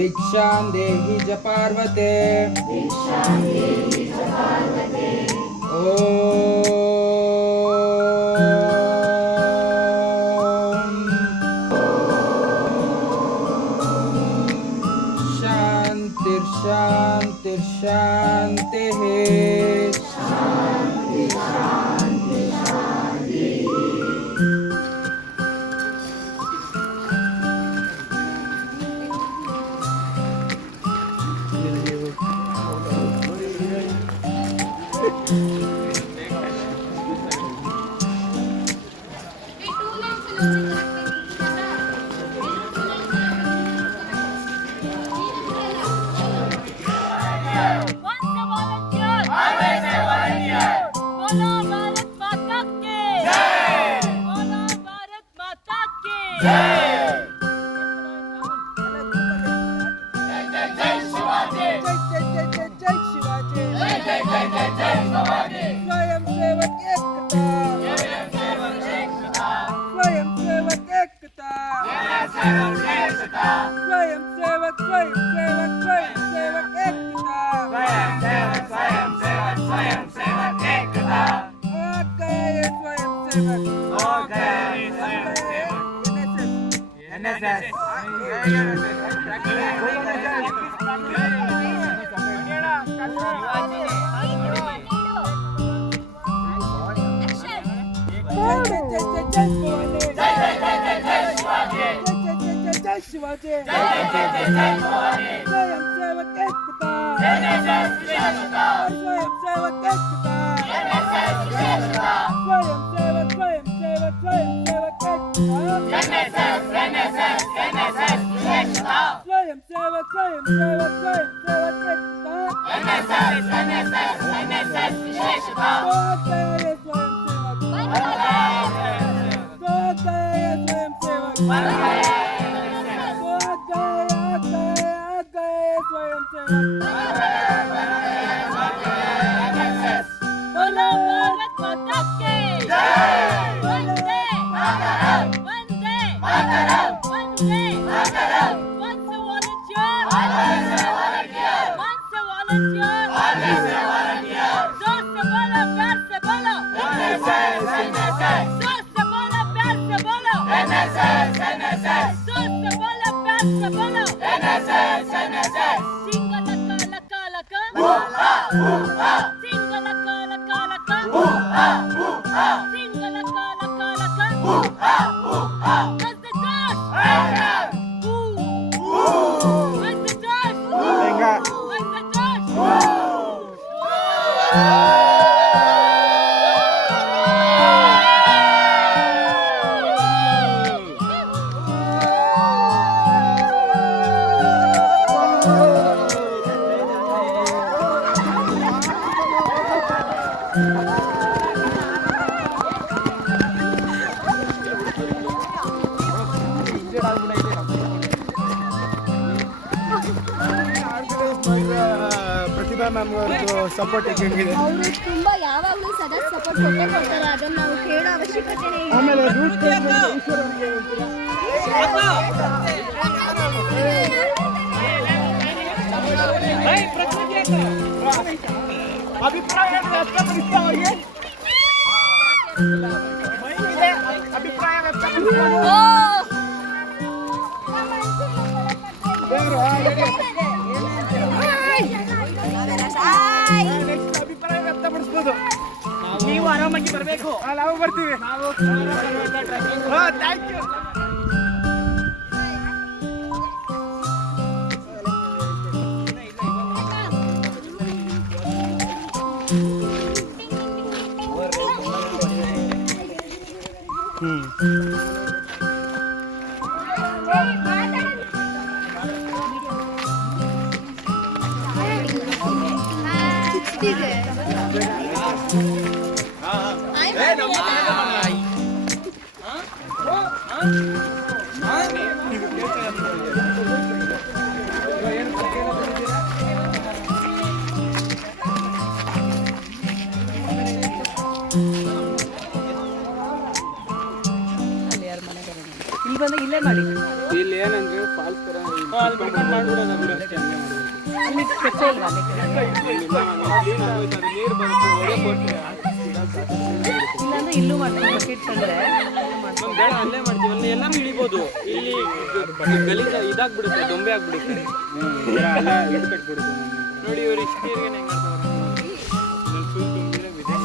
भिक्षां देहि च पार्वते ॐ शान्तिर्शान्तिर्शान्तिः ಸಪೋರ್ಟ್ ಹೇಗಿದೆ? ಅವರು ತುಂಬಾ ಯಾವಾಗಲೂ ಸದಾ ಸಪೋರ್ಟ್ ಕೊಟ್ಟೇ ಕೊಡ್ತಾರೆ, ಅದನ್ನ ನಾವು ಕೇಳೋ ಅವಶ್ಯಕತೆನೇ ಇಲ್ಲ. ಆಮೇಲೆ ಅಭಿಪ್ರಾಯ ಅಭಿಪ್ರಾಯ ವ್ಯಕ್ತಪಡಿಸ್ಬೋದು. ನೀವು ಆರಾಮಾಗಿ ಬರಬೇಕು. ನಾವು ಬರ್ತೀವಿ. Thank you. ಇಲ್ಲಿ ಬಂದು ಇಲ್ಲೇ ಮಾಡಿ. ಇಲ್ಲಿ ಏನಂದ್ರೆ ಫಾಲ್ಸ್ ತರ ಮಾಡ್ಬಿಡೋದು ಬಿಡು ಅಷ್ಟೇ, ಹಂಗೆ ಮಾಡ್ಬೇಕು. ಅಲ್ಲಿ ಕೆಚ್ಚ ಇಲ್ವಾ? ನೀರು ಬಂತು ಇಲ್ಲಾಂದ್ರೆ ಇಲ್ಲೂ ಮಾಡ್ತೀವಿ ಬಕೆಟ್ ತಂದ್ರೆ ಬೇಡ ಅಲ್ಲೇ ಮಾಡ್ತೀವಿ, ಅಲ್ಲಿ ಎಲ್ಲಾನು ಇಳಿಬೋದು. ಇಲ್ಲಿ ಗಲೀಜ ಇದಾಗ್ಬಿಡುತ್ತೆ, ದೊಂಬೆ ಆಗ್ಬಿಡುತ್ತೆ, ಅಲ್ಲ ಇಟ್ಬಿಡುತ್ತೆ. ನೋಡಿ ಇವ್ರು ಇಷ್ಟು ನೀರಿಗೆ ಹೆಂಗೆ ಮಾಡ್ತಾರೆ, ಫುಲ್ ತುಂಬಿದ್ರೆ ಬಿದೆ.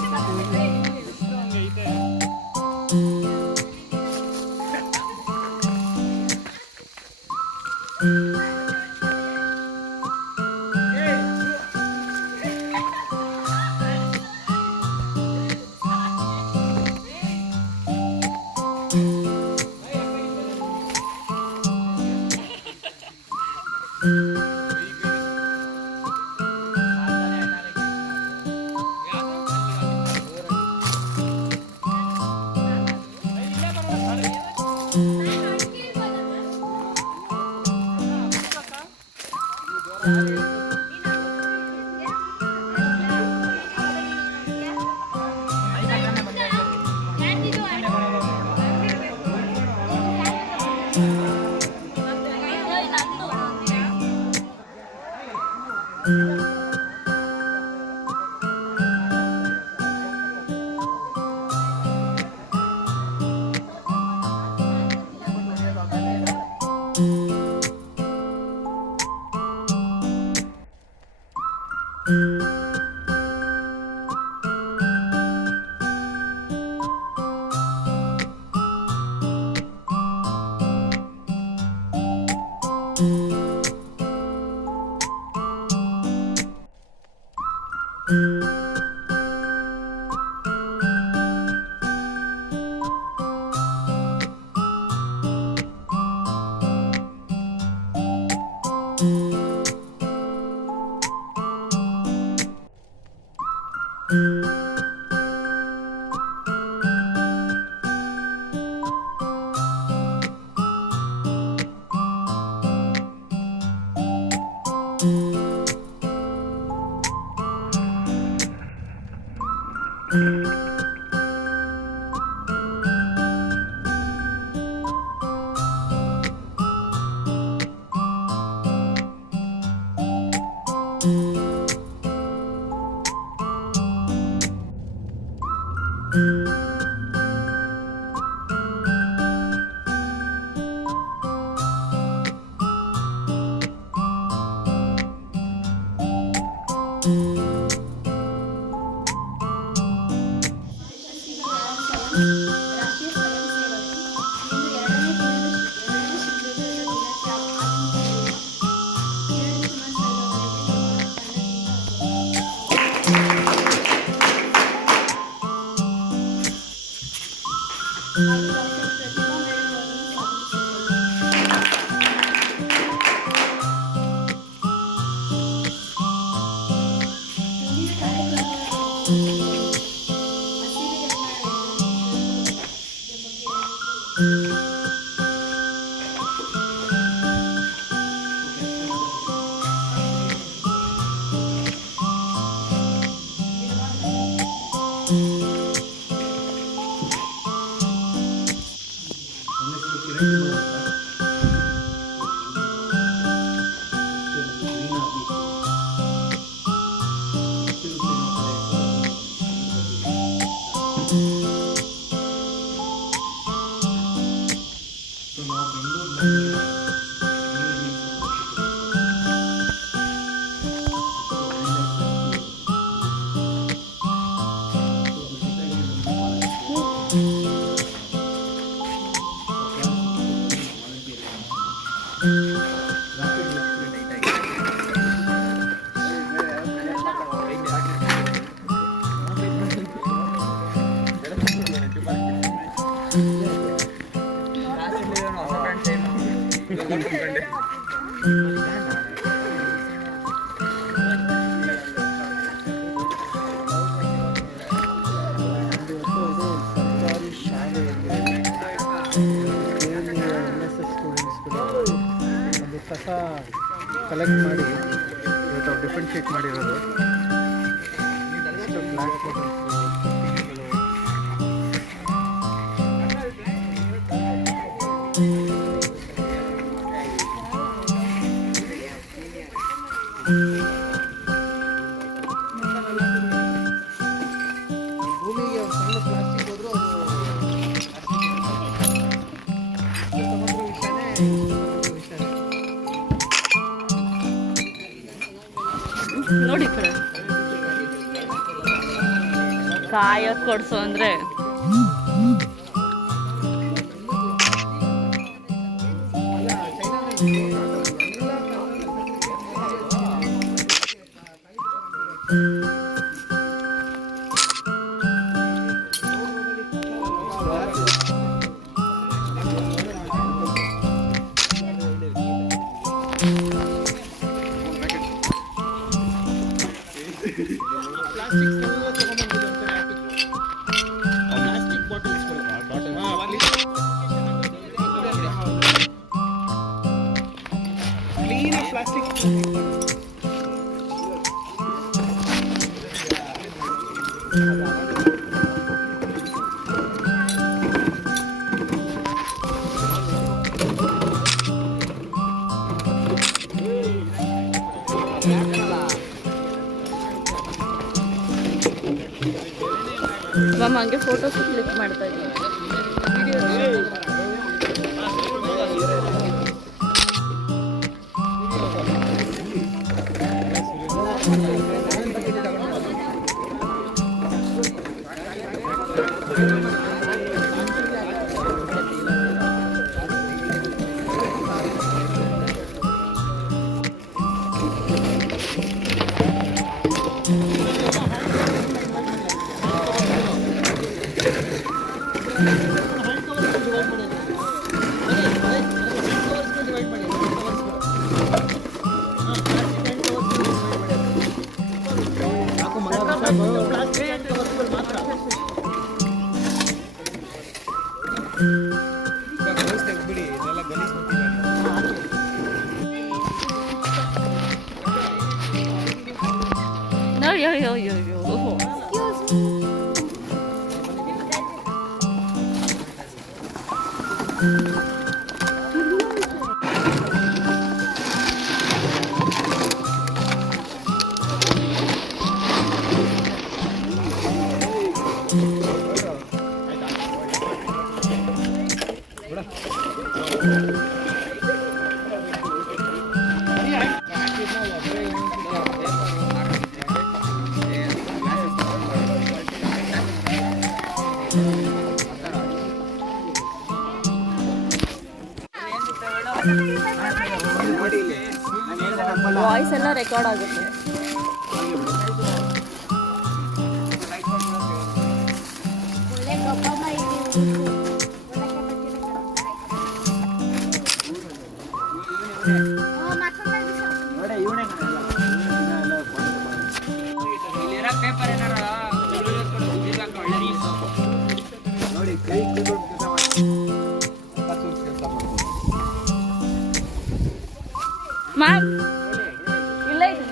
ಕಲೆಕ್ಟ್ ಮಾಡಿ ಇವತ್ತು ಡಿಫ್ರೆನ್ಶಿಯೇಟ್ ಮಾಡಿರೋದು. ಬ್ಲ್ಯಾಕ್ ಬಾಟಲ್ಸ್, ಭೂಮಿಗೆ ಒಂದು ಸಣ್ಣ ಪ್ಲಾಸ್ಟಿಕ್ ಹೋದ್ರೂ ಅದು ಸಮಗ್ರ ವಿಷಯನೇ. ನೋಡಿ ಕಡೆ ಕಾಯೋದ್ ಕೊಡ್ಸು ಅಂದ್ರೆ ಪ್ಲಾಸ್ಟಿಕ್ ಬಾಟಲ್ಸ್ಗಳು ಕ್ಲೀನ್ ಪ್ಲಾಸ್ಟಿಕ್. ಮ್ಯಾಮ್ ಹಂಗೆ ಫೋಟೋಸ್ ಕ್ಲಿಕ್ ಮಾಡ್ತಾ ಇದ್ದೀನಿ. ಅಯ್ಯೋ ವಾಯ್ಸ್ ಎಲ್ಲ ರೆಕಾರ್ಡ್ ಆಗುತ್ತೆ. ಮ್ಯಾಮ್ ಇಲ್ಲ ಇದೆ.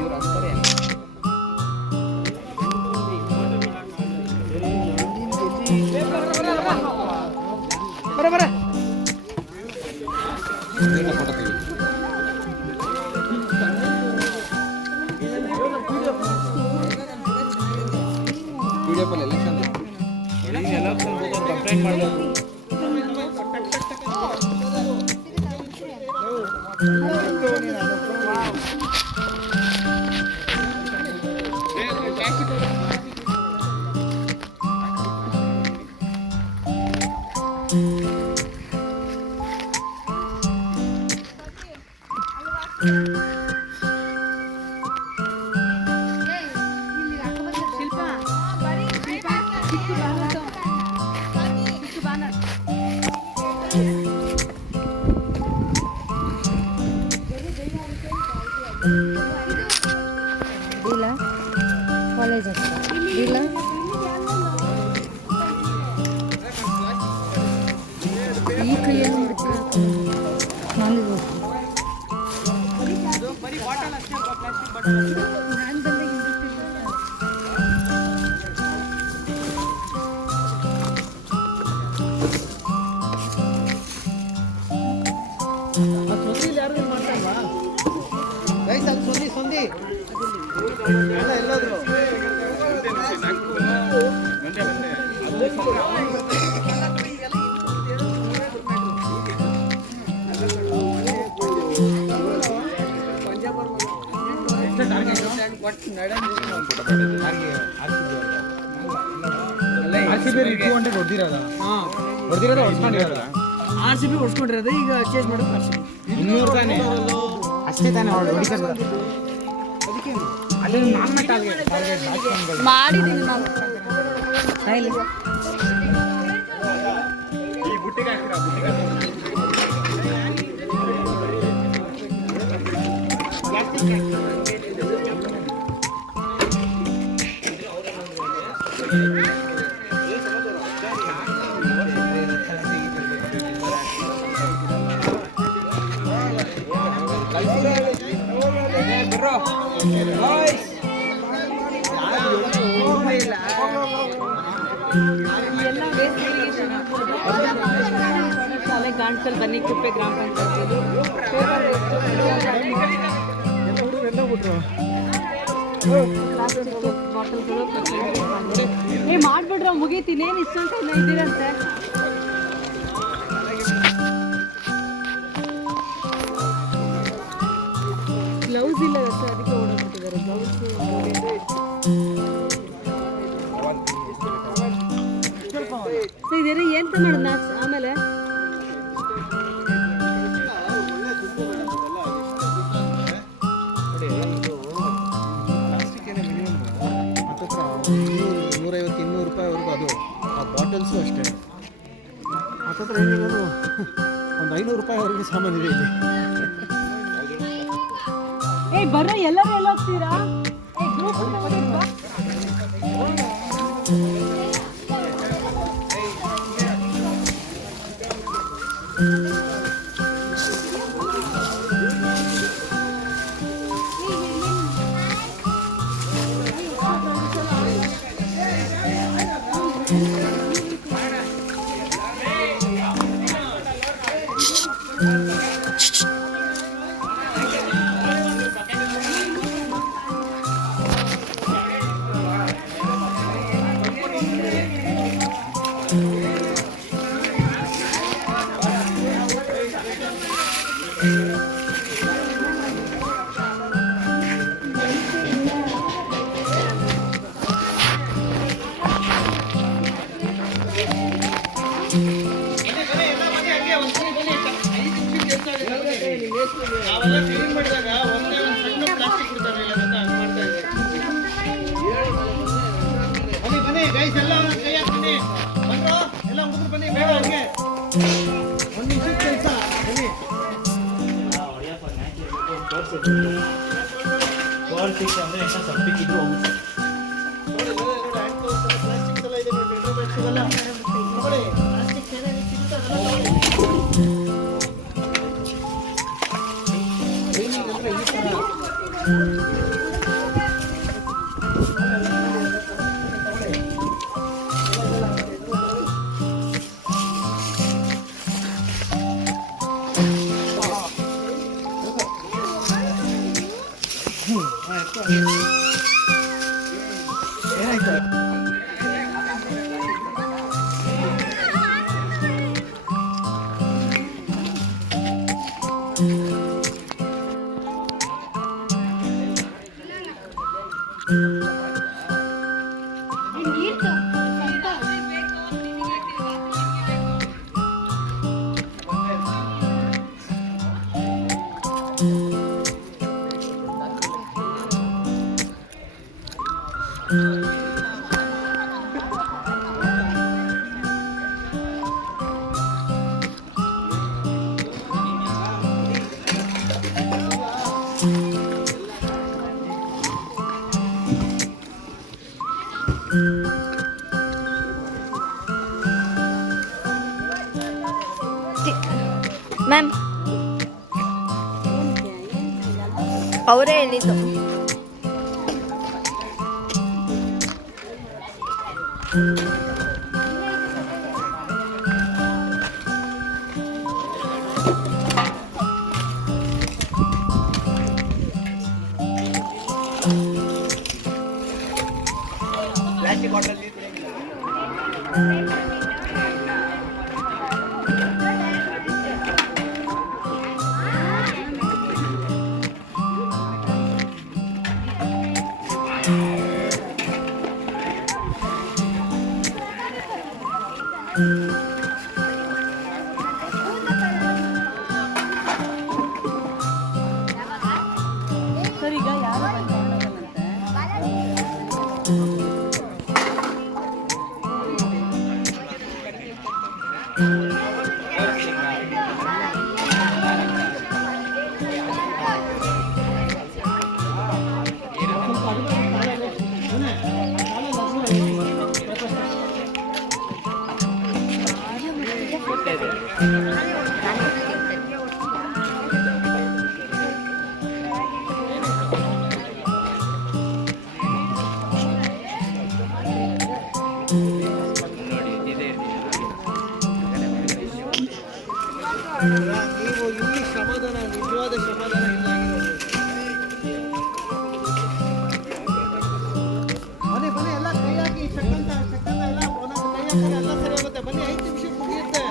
ಇವ್ರು ಫೋಟೋ ತೆಗಿ. PDF ಅಲ್ಲಿ ಎಲೆಕ್ಷನ್ ಕಂಪ್ಲೇಂಟ್ ಮಾಡಬೇಕು. ಕಾಲೇಜ್ ಇಲ್ಲ ಈ ಕೈಯಲ್ಲಿ ನಾನು ಸಂಧಿ ಎಲ್ಲ ಎಲ್ಲಾದ್ರು RCB ಹೊಡ್ಸ್ಕೊಂಡಿರೋದು ಈಗ ಚೇಂಜ್ ಮಾಡೋದು RCB. 200 ತಾನೆ ಅಷ್ಟೇ ತಾನೆ ಹೊಡಿತಾರೆ. ಅಲ್ಲಿ ನಾರ್ಮಲ್ ಟಾರ್ಗೆಟ್ ಮಾಡಿದೀನಿ ನಾವು. ಈ ಬುಟ್ಟಿಗೆ ಹಾಕಿರ ಬುಟ್ಟಿಗೆ ಶಾಲೆ ಗಾಂಡ್ಕಲ್ ಬನ್ನಿ ಕುಪ್ಪೆ ಗ್ರಾಮ ಪಂಚಾಯತ್ ಮಾಡ್ಬಿಡ್ರ ಮುಗೀತೀನಿ ಏನು ಇಷ್ಟೊಂದು ಟೈಮ್ ಇದ್ದೀರಂತೆ. ಗ್ಲೌಸ್ ಇಲ್ಲ ಸರ್, ಅದಕ್ಕೆ ಓಡಾಡ್ಬಿಟ್ಟಿದ್ದಾರೆ. ಗ್ಲೌಸ್ ಇದೇನು ಎಂತ ಮಾಡೋಣ ಆಮೇಲೆ ₹150-200 ಅದು ಆ ಬಾಟಲ್ಸು ಅಷ್ಟೇ. ಹತ್ತತ್ರ ಏನಿರೋದು ಒಂದು ₹500 ಸಾಮಾನಿದೆ ಇಲ್ಲಿ. ಬರ್ರ ಎಲ್ಲರೂ ಎಲ್ಲ ಹೋಗ್ತೀರಾ? ನಾವೆಲ್ಲ ಕ್ಲೀನ್ ಮಾಡಿದಾಗ ಒಂದೇ ಒಂದು ಸಣ್ಣ ಪ್ಲಾಸ್ಟಿಕ್ ಬಿಡ್ತಾರೆ ಇಲ್ಲ ಅಂತ ಹಂಗೆ ಮಾಡ್ತಾ ಇದ್ದಾರೆ. ಬನ್ನಿ ಬನ್ನಿ ಗೈಸ್ ಎಲ್ಲ ಕೈ ಹಾಕ್ತೀನಿ ಬಂದ್ರು ಎಲ್ಲ ಹುಡುಗರು ಬನ್ನಿ ಬೇಡ ಹಂಗೆ ಒಂದು ನಿಮಿಷದ ಕೆಲಸ ಬನ್ನಿ. ಅಂದ್ರೆ ಎಷ್ಟು ಸಬ್ಬಿಕ್ಕಿದ್ರು ಹೋಗುತ್ತೆ. ಪ್ಲಾಸ್ಟಿಕ್ ಎಲ್ಲ ಇದೆ ನೋಡಿ, ಎಲ್ಲ ನೋಡಿ ಪ್ಲಾಸ್ಟಿಕ್ ಏನೇನು ಸಿಗುತ್ತೆ ಅದೆಲ್ಲ ಮ್ಯಾಮ್ ಅವರೇ ಹೇಳಿದ್ದು. ನೀವು ಇಲ್ಲಿ ಶ್ರಮದಾನ, ನಿಜವಾದ ಶ್ರಮದಾನ ಇಲ್ಲ ಬನ್ನಿ ಬನ್ನಿ, ಎಲ್ಲ ಕೈ ಹಾಕಿ ಚಕ್ಕಂತ ಎಲ್ಲ ಒಂದೊಂದು ಕೈ ಹಾಕಿ ಎಲ್ಲ ಸರಿ ಹೋಗುತ್ತೆ. ಬನ್ನಿ, 5 ನಿಮಿಷ ಮುಗಿಯುತ್ತೆ.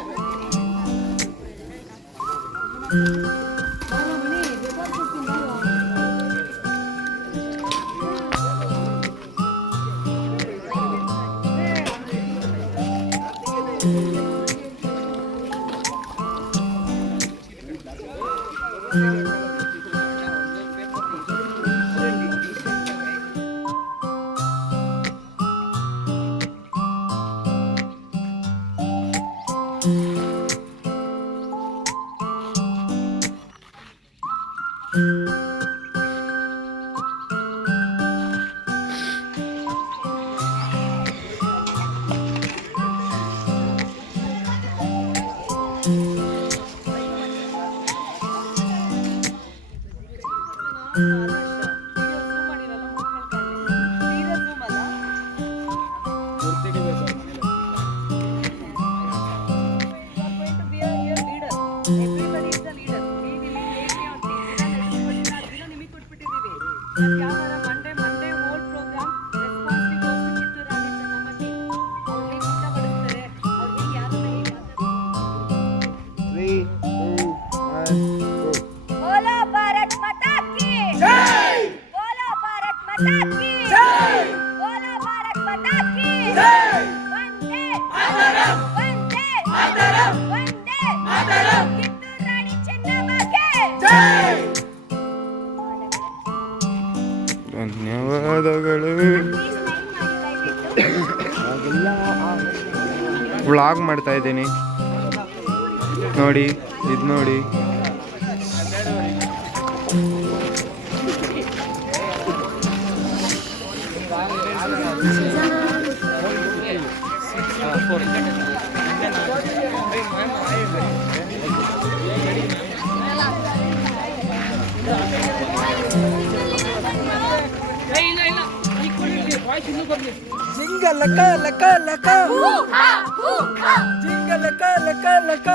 बोलो भारत माता की जय, बोलो भारत माता की जय, बोलो भारत माता की जय, वंदे मातरम, वंदे मातरम, वंदे मातरम, ಕಿತ್ತೂರು ರಾಣಿ ಚೆನ್ನಮ್ಮಗೆ ಜೈ. ಧನ್ಯವಾದಗಳು. ವ್ಲಾಗ್ ಮಾಡ್ತಾ ಇದ್ದೀನಿ ನೋಡಿ, ಇದು ನೋಡಿ. ಜಿಂಗ ಲಕ ಲಕ ಲಕ ಜಿಂಗ ಲಕ ಲಕ ಲಕ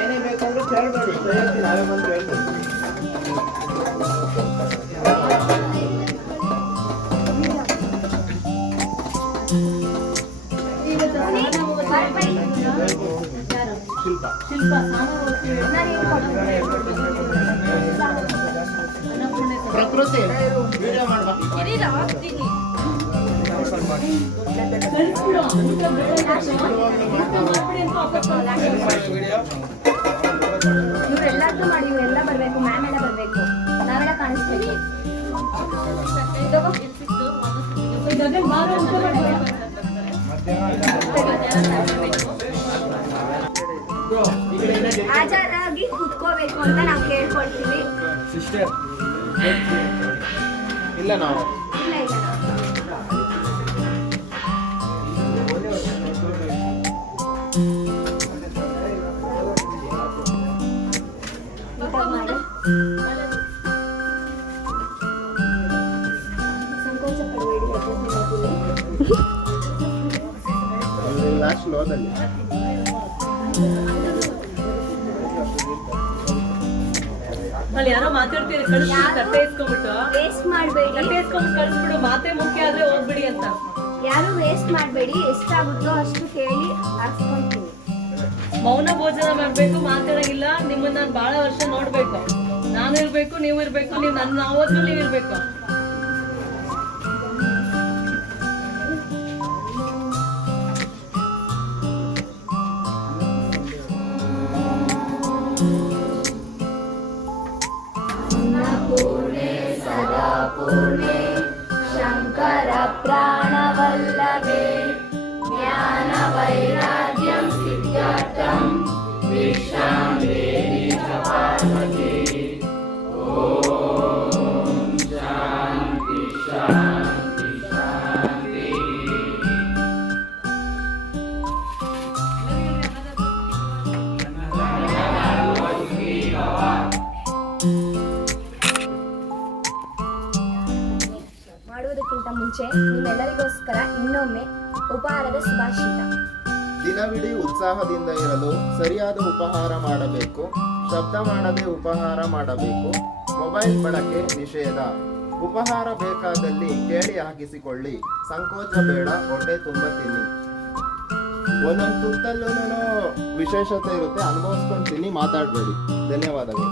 ಏನೇ ಬೇಕಾದ್ರೂ ಕೇಳ್ಬೇಡಿ, ನಾವೇ ಬಂದು ಕೇಳ್ತೀವಿ. ಪ್ರಕೃತಿ ವಿಡಿಯೋ ಮಾಡ್ಬಾ. ಇವರೆಲ್ಲರೂ ಮಾಡಿ, ಇವರೆಲ್ಲ ಬರ್ಬೇಕು, ಮ್ಯಾಮ್ ಎಲ್ಲ ಬರ್ಬೇಕು, ನಾವೆಲ್ಲ ಕಾಣಿಸ್ತೀವಿ. ಹಾಜರಾಗಿ ಕುತ್ಕೋಬೇಕು ಅಂತ ನಾವು ಕೇಳ್ಕೊಳ್ತೀವಿ. ಸಿಸ್ಟರ್ ಇಲ್ಲ ನಾವು ಇಲ್ಲ ಇಲ್ಲ ಮಾಡಿ ಸಂಕೋಚ ಪಡಬೇಡಿ. ಲಾಸ್ಟ್ ಲೋದಲ್ಲಿ ಅಲ್ಲಿ ಯಾರೋ ಮಾತಾಡ್ತೀರಿ, ಕಳಿಸ್ಬಿಡು ತಟ್ಟೆ ಇಸ್ಕೊಂಡ್ಬಿಟ್ಟು, ವೇಸ್ಟ್ ಮಾಡಬೇಡಿ. ತಟ್ಟೆ ಇಸ್ಕೊಂಡ್ಬಿಟ್ಟು ಕಳಿಸ್ಬಿಡು, ಮಾತೆ ಮುಖ್ಯ ಆದ್ರೆ ಹೋಗ್ಬಿಡಿ ಅಂತ. ಯಾರು ವೇಸ್ಟ್ ಮಾಡಬೇಡಿ, ಎಷ್ಟಾಗುತ್ತೋ ಅಷ್ಟು ಕೇಳಿ ಹಾಕ್ಸ್ಕೊಂತೀನಿ. ಮೌನ ಭೋಜನ ಮಾಡ್ಬೇಕು, ಮಾತಾಡಂಗಿಲ್ಲ. ನಿಮ್ಮನ್ನ ನಾನು ಬಹಳ ವರ್ಷ ನೋಡ್ಬೇಕು, ನಾನು ಇರ್ಬೇಕು, ನೀವು ಇರ್ಬೇಕು, ನೀವು ನನ್ನ ನಾವತ್ತು ನೀವು ಇರ್ಬೇಕು. ಶಂಕರ ಪ್ರಾಣವಲ್ಲಭೆ ಜ್ಞಾನ ವೈರಾಗ್ಯಂ ಸಿದ್ಧಾರ್ಥಂ ವಿಶ್ರಾಂ ದೇವಿ ಪಾರ್ವತಿ. ಓಂ ಶಾಂತಿ ಶಾಂತಿ ಶಾಂತಿ. ಮಾಡುವುದಕ್ಕಿಂತ ಮುಂಚೆ ನಿಮ್ಮೆಲ್ಲರಿಗೋಸ್ಕರ ಇನ್ನೊಮ್ಮೆ ಉಪಹಾರದ ಸುಭಾಷಿತ. ದಿನವಿಡೀ ಉತ್ಸಾಹದಿಂದ ಇರಲು ಸರಿಯಾದ ಉಪಹಾರ ಮಾಡಬೇಕು. ಶಬ್ದ ಮಾಡದೆ ಉಪಹಾರ ಮಾಡಬೇಕು. ಮೊಬೈಲ್ ಬಳಕೆ ನಿಷೇಧ. ಉಪಹಾರ ಬೇಕಾದಲ್ಲಿ ಕೇಳಿ ಹಾಕಿಸಿಕೊಳ್ಳಿ. ಸಂಕೋಚ ಬೇಡ, ಹೊಟ್ಟೆ ತುಂಬ ತಿನ್ನಿ. ಒಂದೊಂದು ತುತ್ತಲ್ಲೂ ವಿಶೇಷತೆ ಇರುತ್ತೆ, ಅನುಭವಿಸ್ಕೊಂಡು ತಿನ್ನಿ, ಮಾತಾಡಬೇಡಿ. ಧನ್ಯವಾದಗಳು.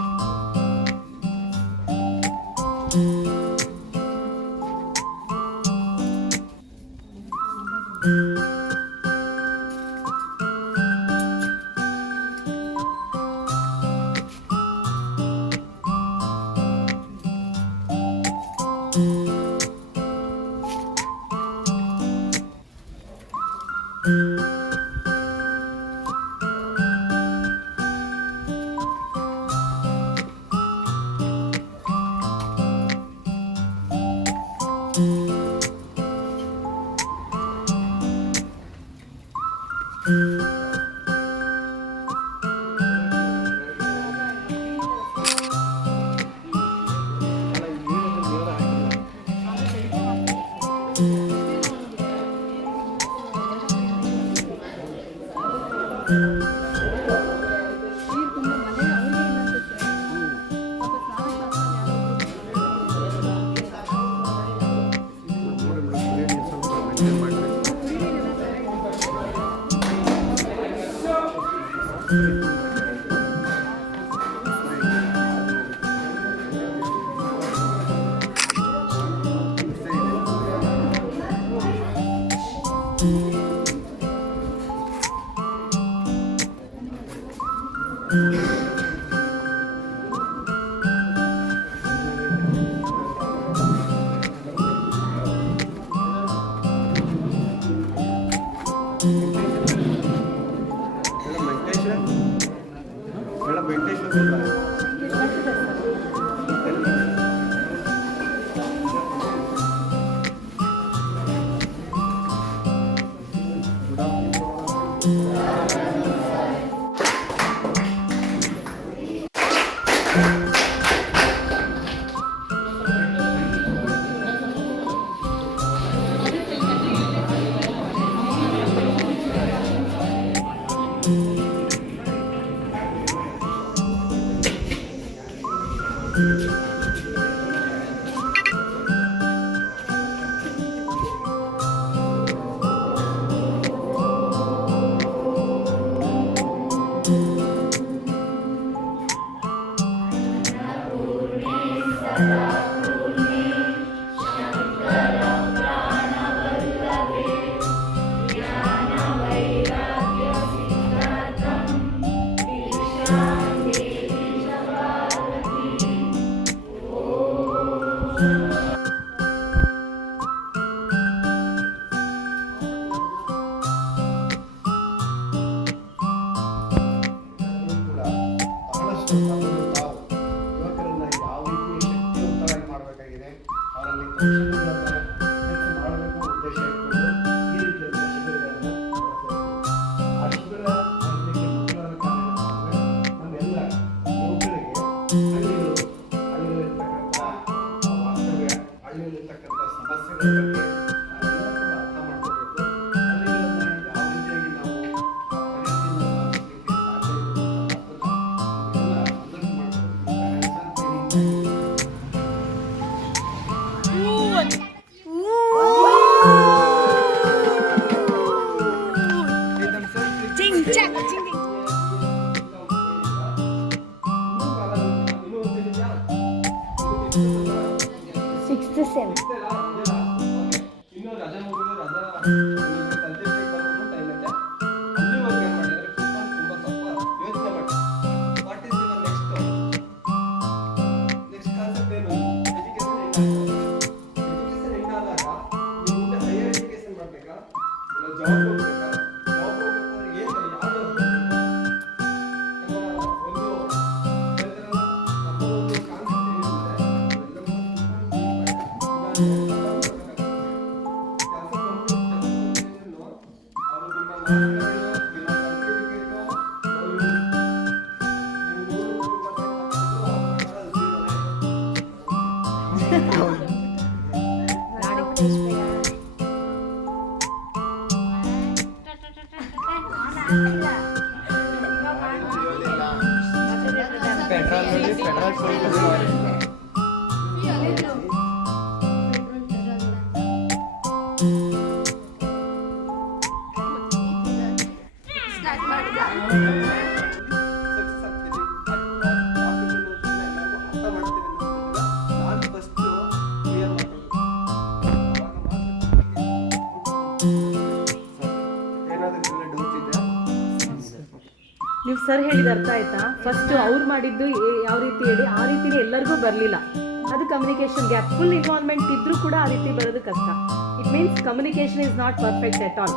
ಕೂಡ ಬಹಳಷ್ಟು ತಮ್ಮನ್ನು ತಾವು ಯುವಕರನ್ನ ಯಾವ ರೀತಿ ಶಕ್ತಿವಂತರಾಗಿ ಮಾಡಬೇಕಾಗಿದೆ, ಅವರಲ್ಲಿ ಕೌಶಲ್ಯಗಳನ್ನು ಹೆಚ್ಚು ಮಾಡಬೇಕು ಉದ್ದೇಶ ಇಟ್ಕೊಂಡು ಈ ರೀತಿಯಾದ ಶಿಬಿರಗಳನ್ನು ನಡೆಸ್ತಾ ಇದ್ದೀವಿ. ಆ ಶಿಬಿರ ಮಾಡಲಿಕ್ಕೆ ಮುಖ್ಯವಾದ ಕಾರಣ ಏನಂತಂದ್ರೆ ನಮ್ಮೆಲ್ಲ ಯುವಕರಿಗೆ ಹಳ್ಳಿಗಳಿರ್ತಕ್ಕಂಥ ವಾಸ್ತವ್ಯ, ಹಳ್ಳಿಯಲ್ಲಿರ್ತಕ್ಕಂಥ ಸಮಸ್ಯೆಗಳ ಬಗ್ಗೆ ನಾವೆಲ್ಲ ಕೂಡ ಅರ್ಥ ಮಾಡ್ಕೋಬೇಕು. ಹಳ್ಳಿಗಳನ್ನ ಯಾವ ರೀತಿಯಾಗಿ ನಾವು ಪ್ರಗತಿಯನ್ನು ಸಾಧಿಸಲಿಕ್ಕೆ ಸಾಧ್ಯ ಇದೆ ಅನ್ನೋದನ್ನ ನಾವೆಲ್ಲ ಮನಸ್ಸು ಮಾಡ್ಕೋಬೇಕು. hands-on training ಸಿಕ್ಸ್ತ್ ಸೆಮ್ ಇನ್ನು ರಜಾ ಮುಗಿದು ರಜಾ ಸಂಜೆ ಬಂದು ಟೈಮ್ ಇದೆ. ಅಲ್ಲಿವರೆಗೆ ಏನು ಮಾಡಿದ್ರೆ ಕುತ್ಕೊಂಡು ತುಂಬಾ ಸ್ವಲ್ಪ ಯೋಚನೆ ಮಾಡಿ what is your next concept ಏನು, ಎಜುಕೇಶನ್ ಎಂಡ್ ಆದಾಗ ನೀವು ಮುಂದೆ ಹೈಯರ್ ಎಜುಕೇಶನ್ ಮಾಡಬೇಕಾ ಇಲ್ಲ ಜಾಬ್ ಹೋಗ್ಬೇಕಾ, ಜಾಬ್ ಹೋಗ್ಬೇಕಾದ್ರೆ ಏನು ಯಾವ್ದು ಒಂದು ಹೇಳ್ತಾರಲ್ಲ ನಮ್ಮ ಒಂದು ಕಾನ್ಸೆಪ್ಟ್ ಏನಿದೆ ಸಕ್ಸಸ್ ಆಗ್ತೀವಿ ಅರ್ಥ ಮಾಡ್ತೀವಿ ಅನ್ನೋದನ್ನ ನಾನು ಫಸ್ಟ್ ಕ್ಲಿಯರ್ ಮಾಡ್ಬೇಕು. ಅವಾಗ ಮಾತ್ರ ಏನಾದರೂ ಡೌಟ್ ಇದೆಯಾ? ನೀವು ಸರ್ ಹೇಳಿದ ಅರ್ಥ ಆಯ್ತಾ? ಫಸ್ಟ್ ಅವ್ರು ಮಾಡಿದ್ದು ಯಾವ ರೀತಿ ಹೇಳಿ ಆ ರೀತಿನೇ ಎಲ್ಲರಿಗೂ ಬರಲಿಲ್ಲ. ಅದು ಕಮ್ಯುನಿಕೇಶನ್ ಗ್ಯಾಪ್. ಫುಲ್ ಇನ್ವಾಲ್ವ್ಮೆಂಟ್ ಇದ್ರೂ ಕೂಡ ಆ ರೀತಿ ಬರೋದು ಕಷ್ಟ. It means communication is not perfect at all.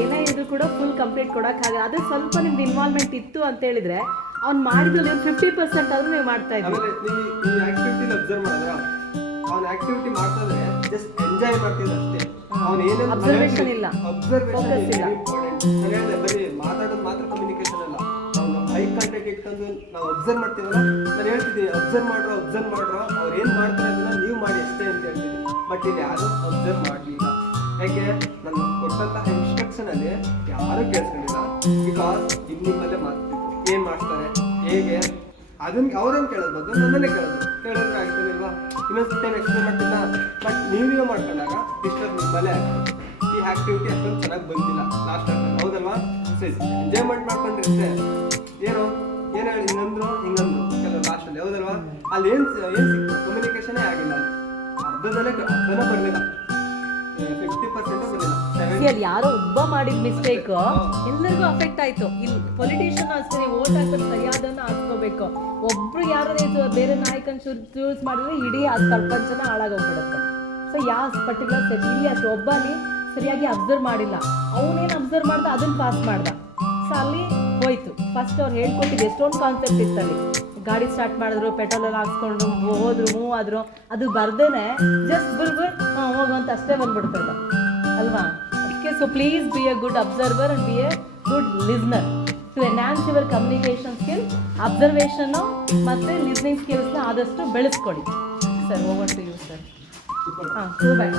ಏನೇ ಇದ್ರೂ ಕೂಡ ಫುಲ್ ಕಂಪ್ಲೀಟ್ ಕೊಡೋಕ್ಕಾಗಲ್ಲ. ಅದು ಸ್ವಲ್ಪ ನಿಮ್ದು ಇನ್ವಾಲ್ವ್ಮೆಂಟ್ ಇತ್ತು ಅಂತ ಹೇಳಿದ್ರೆ ಅವ್ನು ಮಾಡಿದ್ದು ನೀವು 50% ಆದರೂ ನೀವು ಮಾಡ್ತಾ ಇದ್ದೀವಿ. ಆಮೇಲೆ ನೀವು ಈ ಆಕ್ಟಿವಿಟಿನ ಅಬ್ಸರ್ವ್ ಮಾಡಿದ್ರ ಅವ್ನ ಆಕ್ಟಿವಿಟಿ ಮಾಡ್ತಾ ಇದ್ರೆ ಜಸ್ಟ್ ಎಂಜಾಯ್ ಮಾಡ್ತಿದ್ದ ಅಷ್ಟೇ. ಅವ್ನು ಏನೇನು Observation ಇಲ್ಲ. ಅಬ್ಸರ್ವೇಷನ್ Focus ಇಲ್ಲ. ಇಂಪಾರ್ಟೆಂಟ್. ನಾನು ಹೇಳಿದೆ ಬರೀ ಮಾತಾಡೋದು ಮಾತ್ರ ಕಮ್ಯುನಿಕೇಶನ್ ಅಲ್ಲ. ನಾವು ನಮ್ಮ ಐ ಕಾಂಟ್ಯಾಕ್ಟ್ ಇಟ್ಕೊಂಡು ನಾವು ಅಬ್ಸರ್ವ್ ಮಾಡ್ತೀವಲ್ಲ, ನಾನು ಹೇಳ್ತಿದ್ದೀನಿ ಅಬ್ಸರ್ವ್ ಮಾಡ್ರೋ ಅವ್ರು ಏನು ಮಾಡ್ತಾರೆ ಅದನ್ನ ನೀವು ಮಾಡಿ ಅಷ್ಟೇ ಅಂತ ಹೇಳ್ತಿದ್ದೀನಿ. ಬಟ್ ಇಲ್ಲಿ ಯಾರು ಅಬ್ಸರ್ವ್ ಮಾಡಲಿಲ್ಲ. ಯಾಕೆ ನಾನು ಕೊಟ್ಟಂತಹ ಇನ್ಸ್ಟ್ರಕ್ಷನ್ ಅಲ್ಲಿ ಯಾರು ಕೇಳಿಸ್ಕೊಂಡಿಲ್ಲ. ಬಿಕಾಸ್ ನಿಮ್ಮಲ್ಲೇ ಮಾತಾಡ್ತಿದ್ರು ಏನ್ ಮಾಡ್ತಾರೆ ಹೇಗೆ ಅದನ್ನ ಅವ್ರೇನು ಕೇಳೋದು ಬದಲು ನನ್ನನ್ನೇ ಕೇಳಿದ್ರೆ ಆಗ್ತಾನಿಲ್ವಾ? ಇನ್ನೊಂದು ಟೈಮ್ ಎಕ್ಸ್ಪ್ಲೇನ್ ಮಾಡ್ತಿಲ್ಲ. ಬಟ್ ನೀವೇ ಮಾಡ್ಕೊಂಡಾಗ ಡಿಸ್ಟರ್ಬ್ ನಿಮ್ಮಲ್ಲೇ ಆಗ್ತದೆ. ಈ ಆಕ್ಟಿವಿಟಿ ಅಷ್ಟೊಂದು ಚೆನ್ನಾಗಿ ಬಂದಿಲ್ಲ ಲಾಸ್ಟ್ ಹೌದಲ್ವಾ? ಸರಿ ಎಂಜಾಯ್ಮೆಂಟ್ ಮಾಡ್ಕೊಂಡಿರುತ್ತೆ. ಏನು ಹೇಳಿ ಹಿಂಗಂದ್ರು ಕೆಲವು ಲಾಸ್ಟಲ್ಲಿ ಹೌದಲ್ವಾ? ಅಲ್ಲಿ ಏನು ಸಿಕ್ತು ಕಮ್ಯುನಿಕೇಶನೇ ಆಗಿಲ್ಲ. ಅರ್ಧನ ಬರಲಿಲ್ಲ, 50% ಬರಲಿಲ್ಲ. ಅಲ್ಲಿ ಯಾರೋ ಒಬ್ಬ ಮಾಡಿದ ಮಿಸ್ಟೇಕ್ ಎಲ್ಲರಿಗೂ ಅಫೆಕ್ಟ್ ಆಯ್ತು. ಇಲ್ಲಿ ಪೊಲಿಟಿಷಿಯನ್ ಅಷ್ಟೇ ವೋಟ್ ಹಾಕೋದು ಸರಿಯಾದನ್ನ ಹಾಕ್ಕೋಬೇಕು. ಒಬ್ರು ಯಾರು ಬೇರೆ ನಾಯಕನ ಚೂಸ್ ಮಾಡಿದ್ರೆ ಇಡೀ ಆ ಪ್ರಪಂಚನ ಹಾಳಾಗೋಗ್ಬಿಡುತ್ತೆ. ಸೊ ಯಾವ ಪರ್ಟಿಕ್ಯುಲರ್ ಸೆಟ್ ಇಲ್ಲಿ ಅಷ್ಟು ಒಬ್ಬ ಅಲ್ಲಿ ಸರಿಯಾಗಿ ಅಬ್ಸರ್ವ್ ಮಾಡಿಲ್ಲ. ಅವನೇನು ಅಬ್ಸರ್ವ್ ಮಾಡ್ದ ಅದನ್ನ ಪಾಸ್ ಮಾಡ್ದ. ಸೊ ಅಲ್ಲಿ ಹೋಯ್ತು. ಫಸ್ಟ್ ಅವ್ರು ಹೇಳ್ಕೊಟ್ಟಿದ್ದು ಎಷ್ಟೊಂದು ಕಾನ್ಸೆಪ್ಟ್ ಇತ್ತಲ್ಲಿ. ಗಾಡಿ ಸ್ಟಾರ್ಟ್ ಮಾಡಿದ್ರು, ಪೆಟ್ರೋಲ್ ಎಲ್ಲ ಹಾಕ್ಸ್ಕೊಂಡು ಹೋದ್ರು, ಮೂವ್ ಆದ್ರು. ಅದು ಬರ್ದೇನೆ ಜಸ್ಟ್ ಬುಲ್ಬುಲ್ ಹೋಗುವಂತ ಅಷ್ಟೇ ಬಂದ್ಬಿಡ್ತದೆ ಅಲ್ವಾ? ಅದಕ್ಕೆ so please be a good observer and be a good listener to enhance your communication skill. ಅಬ್ಸರ್ವೇಷನ್ನು ಮತ್ತು ಲಿಸ್ನಿಂಗ್ ಸ್ಕಿಲ್ಸ್ನ ಆದಷ್ಟು ಬೆಳೆಸ್ಕೊಡಿ. Sir over to you sir. ಹಾಂ ಟೂ ಬ್ಯಾಕ್.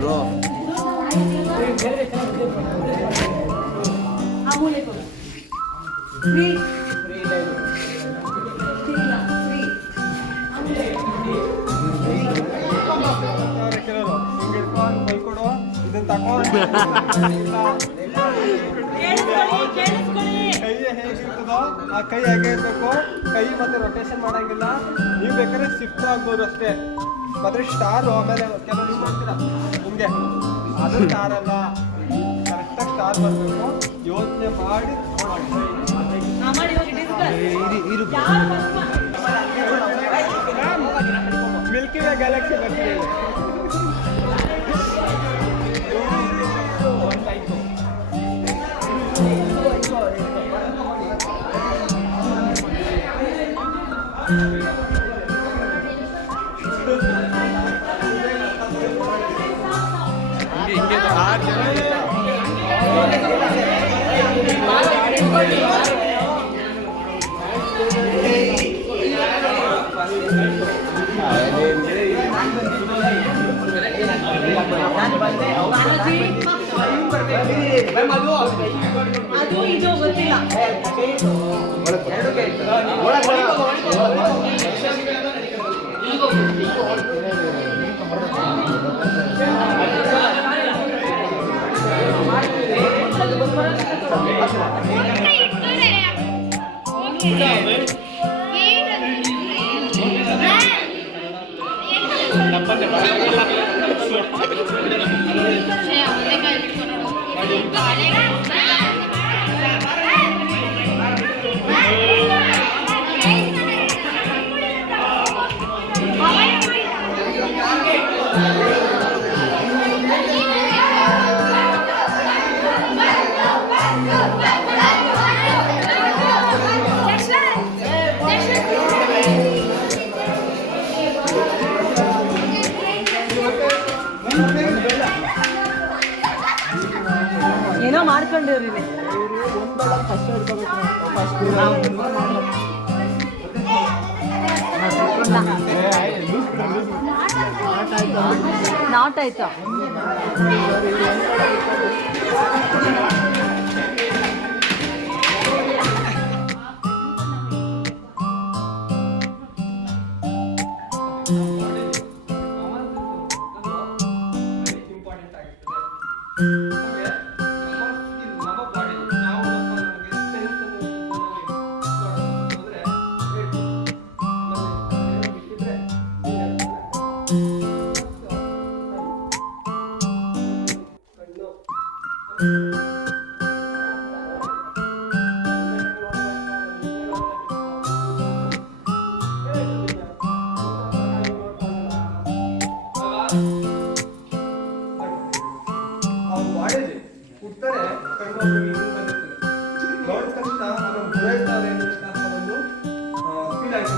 ಬ್ರೋ ಆ ಮೂಲೆ ಕೊಡು. ಫ್ರೀ ಇಲ್ಲ ಫ್ರೀ ಕೆಲವರು ಹಿಂಗೆ ಇಟ್ಕೊಂಡು ಕೈ ಕೊಡು ಇದನ್ನ ತಗೊಂಡು ಕೈ ಹೇಗಿರ್ತದೋ ಆ ಕೈ ಹೇಗೆ ಇರಬೇಕು. ಕೈ ಮತ್ತೆ ರೊಟೇಷನ್ ಮಾಡಂಗಿಲ್ಲ. ನೀವು ಬೇಕಾದ್ರೆ ಶಿಫ್ಟ್ ಆಗ್ಬೋದು ಅಷ್ಟೇ. ಮತ್ತೆ ಸ್ಟಾರು ಆಮೇಲೆ ಕೆಲವು ನೀವು ಮಾಡ್ತೀರಾ ಹಿಂಗೆ, ಅದು ಸ್ಟಾರ್ ಅಲ್ಲ. ಕರೆಕ್ಟಾಗಿ ಸ್ಟಾರ್ ಬರಬೇಕು. ಯೋಚನೆ ಮಾಡಿ ಮಿಲ್ಕಿ ವೇ ಗ್ಯಾಲಕ್ಸಿ ಬರ್ತೀರಿ. ಅದು ಇದು ಗೊತ್ತಿಲ್ಲ. ಏನೋ ಮಾಡ್ಕೊಂಡಿವ್ರಿ ನಾಟ್ ಆಯ್ತಾ. ಇಂಪಾರ್ಟೆಂಟ್ ಆಗಿರ್ತದೆ. ನಮ್ಮ ಬಾಡಿ ಹುಡ್ತಾರೆ ಕಣ್ಣು ನೋಡಿದ ತಕ್ಷಣ ಅದನ್ನು ಗುರೈಸ್ತಾರೆ ಅನ್ನುವಂತಹ ಒಂದು ಫೀಲ್ ಆಯ್ತು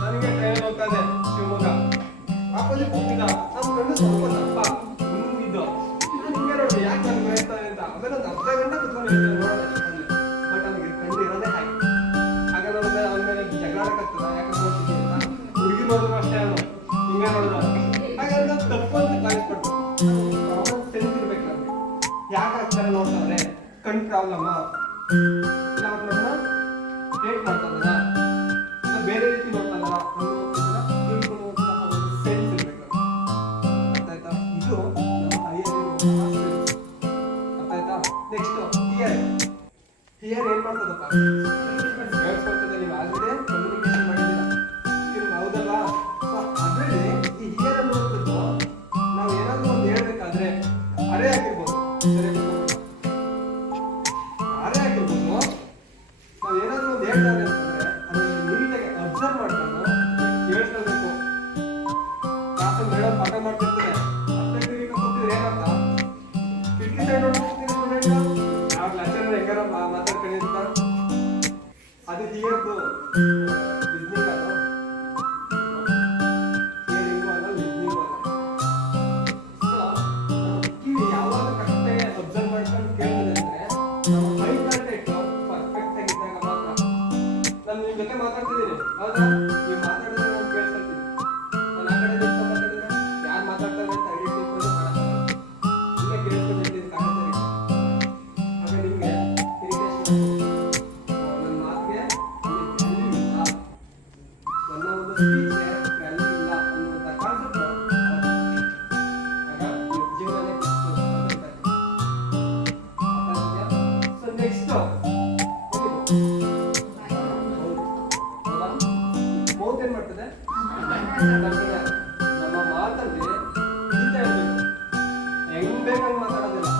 ನನಗೆ ಟ್ರೈನ್ ಹೋಗ್ತಾ ಇದೆ ಶಿವಮೊಗ್ಗ ಆಪೋಸಿಟ್ ಕೂತಿದ್ದ ನಮ್ಮ ಕಣ್ಣು ಸ್ವಲ್ಪ ದಪ್ಪ ಮುಂದಿದ್ದು ನಾನು ಹಿಂಗೆ ನೋಡಿ ಯಾಕೆ ನಾನು ಗುರೈಸ್ತಾನೆ ಅಂತ ಆಮೇಲೆ ಒಂದು ಅರ್ಧ ಗಂಟೆ ಕುತ್ಕೊಂಡು ನೋಡಿದೆ ಬಟ್ ಅವ್ನಿಗೆ ಕಣ್ಣು ಇರೋದೇ ಹಾಗೆ ಹಾಗೆ ನೋಡಿದ್ರೆ ಅವನ ಮೇಲೆ ಜಗಳಾಡಕ್ಕಾಗ್ತದ ಯಾಕೆ ನೋಡ್ತಿದ್ದೀನಿ ಅಂತ ಹುಡುಗಿ ನೋಡಿದ್ರು ಅಷ್ಟೇ ಅವನು ಹಿಂಗೆ ನೋಡಿದ ಹಾಗೆ ಅದು ತಪ್ಪು ಅಂತ ಕಾಯಿಸ್ಕೊಟ್ಟು ಕಾಮನ್ ಸೆನ್ಸ್ ಇರ್ಬೇಕು ನಮಗೆ ಯಾಕೆ ಆಗ್ತಾರೆ ನೋಡ್ತಾರೆ ಕಣ್ ಪ್ರಾಬ್ಲಮ್ ಇಲ್ಲ ನಮ್ಮನ್ನ ಹೇಟ್ ಮಾಡ್ತಾರಲ್ಲ ಇಲ್ಲ ಬೇರೆ ರೀತಿ ನೋಡ್ತಾರಲ್ಲ ಅನ್ನೋದನ್ನ ತಿಳ್ಕೊಳ್ಳುವಂತಹ ಒಂದು ಸೆನ್ಸ್ ಇರ್ಬೇಕು. ಅರ್ಥ ಆಯ್ತಾ? ಇದು ನಮ್ಮ ಹೈಯರ್ ಸೆನ್ಸ್. ಅರ್ಥ ಆಯ್ತಾ? ನೆಕ್ಸ್ಟ್ ಹಿಯರ್ ಏನ್ ಮಾಡ್ತದಪ್ಪ ಹೇಳ್ಕೊಳ್ತದೆ. ನೀವು ಆಲ್ರೆಡಿ ಕಮ್ಯುನಿಕೇಶನ್ ಮಾಡಿದ್ದೀರಾ ಹೌದಲ್ಲ? ಅದರಲ್ಲಿ ಈ ಹಿಯರ್ ಅನ್ನುವಂಥದ್ದು ನಾವು ಏನಾದ್ರೂ ಒಂದು ಹೇಳ್ಬೇಕಾದ್ರೆ ಅರೆ ಆಗಿರ್ಬೋದು ಅರೆ ಆಗಿರ್ಬೋದು ನಾವು ಏನಾದ್ರೂ ಒಂದು ಹೇಳ್ತಾರೆ ಅಂತಂದ್ರೆ ಅದನ್ನು ನೀಟಾಗಿ ಅಬ್ಸರ್ವ್ ಮಾಡ್ಕೊಂಡು ಕೇಳ್ಕೊಳ್ಬೇಕು. ಕ್ಲಾಸಲ್ಲಿ ಮೇಡಮ್ ಪಾಠ ಮಾಡ್ತಿರ್ತಾರೆ ಅಷ್ಟೇ ಕೂತಿದ್ರೆ ಏನಂತ ಕಿಟಕಿ ಸೈಡ್ ನೋಡ್ಕೊಳ್ತೀನಿ ಸ್ಟೂಡೆಂಟ್ ಯಾವ ಲೆಕ್ಚರರ್ ಹೆಂಗಾರ ಮಾತಾಡ್ಕೊಂಡು ಅಂತ ಅದು ಹಿಯರ್ದು ಲಿಸ್ನಿಂಗ್ ಅದು ಹಿಯರಿಂಗು ಅಲ್ಲ ಲಿಸ್ನಿಂಗು ಅಲ್ಲ. ಕಿವಿ ಯಾವಾಗ ಕರೆಕ್ಟಾಗಿ ಅಬ್ಸರ್ವ್ ಮಾಡ್ಕೊಂಡು ಕೇಳ್ತದೆ ಅಂದ್ರೆ ನಮ್ಮ ಮೈ ಕಾಂಟ್ಯಾಕ್ಟ್ ಪರ್ಫೆಕ್ಟ್ ಆಗಿದ್ದಾಗ ಮಾತ್ರ. ನಾನು ನಿಮ್ಮ ಜೊತೆ ಮಾತಾಡ್ತಿದ್ದೀನಿ ಹೌದಾ? ನೀವು ಮಾತಾಡಿದ್ರೆ ನಾನು ಕೇಳಿಸ್ಕೊಳ್ತೀನಿ. ನಾನು ಆ ಕಡೆ ನಿಂತ್ಕೊಂಡು ಮಾತಾಡಿದ್ರೆ ಯಾರು ಮಾತಾಡ್ತಾರೆ ಅಂತ ಐಡೆಂಟಿಫೈ ಮಾಡೋಣ. ಇಲ್ಲೇ ಕೇಳಿಸ್ಕೊಳ್ತೀನಿ. ಮಾತಾಡೋದಿಲ್ಲ.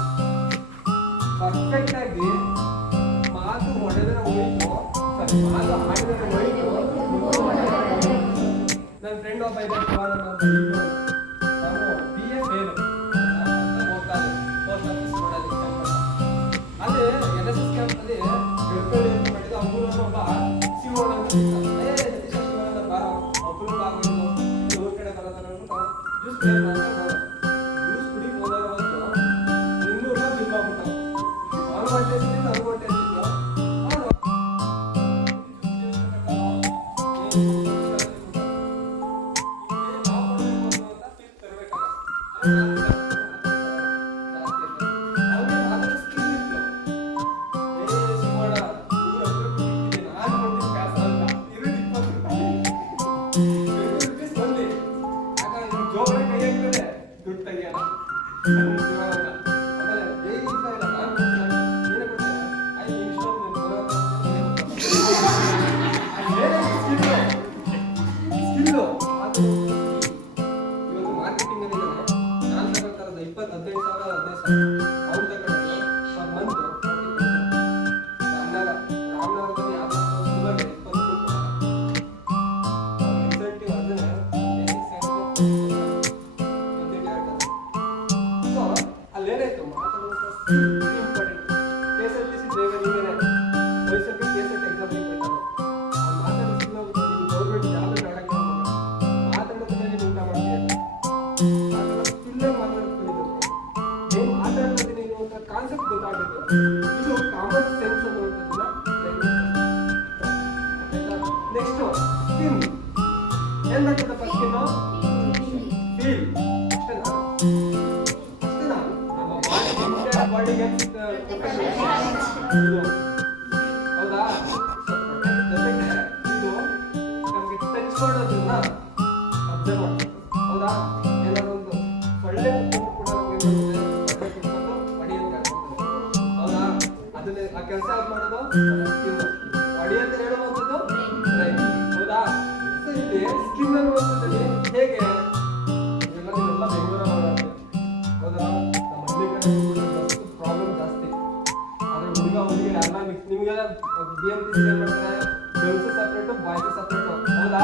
ಪರ್ಫೆಕ್ಟ್ ಆಗಿ ಮಾತು ಹೊಡೆದ್ರೆ ಹೋಯ್ತು, ಮಾತು ಹಾಡಿದ್ರೆ ಹೋಯ್ತು. ನನ್ನ ಫ್ರೆಂಡ್ ಒಬ್ಬ ಇದ್ದಾರೆ, ನಾನು BA ಫೇಲ್ ಹೋಗ್ತಾ ಇದ್ದೆ ಪೋಸ್ಟ್ ಆಫೀಸ್ ಮಾಡೋದಕ್ಕೆ ಅಲ್ಲಿ NSS ಕ್ಯಾಂಪ್ ಅಲ್ಲಿ ಬೆಳ್ಕೊಳ್ಳಿ ಅಂತ ಮಾಡಿದ್ದು. ಅವ್ರು ಒಬ್ಬ ಶಿವಣ್ಣ ಅಂತ ಶಿವಣ್ಣ ಬಾರ ಒಬ್ಬರು ಆಗೋದು ಊರ ಕಡೆ ಬರೋದಾರ ಜ್ಯೂಸ್ ಜ್ಯೂಸ್ ಕುಡಿಗೆ ಹೋದಾಗ ಬಂತು 200 ರೂಪಾಯಿ ಬಿಲ್ ಆಗ್ಬಿಟ್ಟು ಅವ್ರು ಹೊಟ್ಟೆ ಸಿಕ್ಕಿದ್ದು ಅವ್ರು ಹೊಟ್ಟೆ ಸಿಕ್ಕಿದ್ದು. ಕಾನ್ಸೆಪ್ಟ್ ಗೊತ್ತಾಗುತ್ತೆ. ಇದು ಕಾಮನ್ ಸೆನ್ಸ್ ಅನ್ನುವಂಥದ್ದನ್ನ ನೆಕ್ಸ್ಟ್ ಸ್ಕಿನ್ ಏನ್ ಮಾಡ್ತದಪ್ಪ ಸ್ಕಿನ್ ಫೀಲ್ ಅಷ್ಟೇನಾ ನಮ್ಮ ಬಾಡಿಗೆ ಹೌದಾ ಜೊತೆಗೆ ಇದು ನಮಗೆ ಟಚ್ ಮಾಡೋದನ್ನ ಅಬ್ಸರ್ವ್ ಮಾಡ್ತೀವಿ. ಹೌದಾ ಏನಾದ್ರು ಒಂದು ಸೊಳ್ಳೆ ಕೂಡ ಆ ಕೆಲಸ ಮಾಡೋದು ಬಾಡಿ ಅಂತ ಹೇಳುವಂಥದ್ದು ಹೌದಾ. ಇಲ್ಲಿ ಸ್ಕಿನ್ ಅನ್ನುವಂಥದ್ದಲ್ಲಿ ಹೇಗೆ ನೀವೆಲ್ಲ ಬೆಂಗಳೂರ ಮಾಡೋದು ಹೌದಾ. ನಮ್ಮ ಹಳ್ಳಿ ಕಡೆ ಪ್ರಾಬ್ಲಮ್ ಜಾಸ್ತಿ. ಆದ್ರೆ ಹುಡುಗಿ ಎಲ್ಲ ನಿಮಗೆಲ್ಲ BMTC ಏನ್ ಮಾಡ್ತಾರೆ, ಗರ್ಲ್ಸ್ ಸಪ್ರೇಟು ಬಾಯ್ಸ್ ಸಪ್ರೇಟು ಹೌದಾ.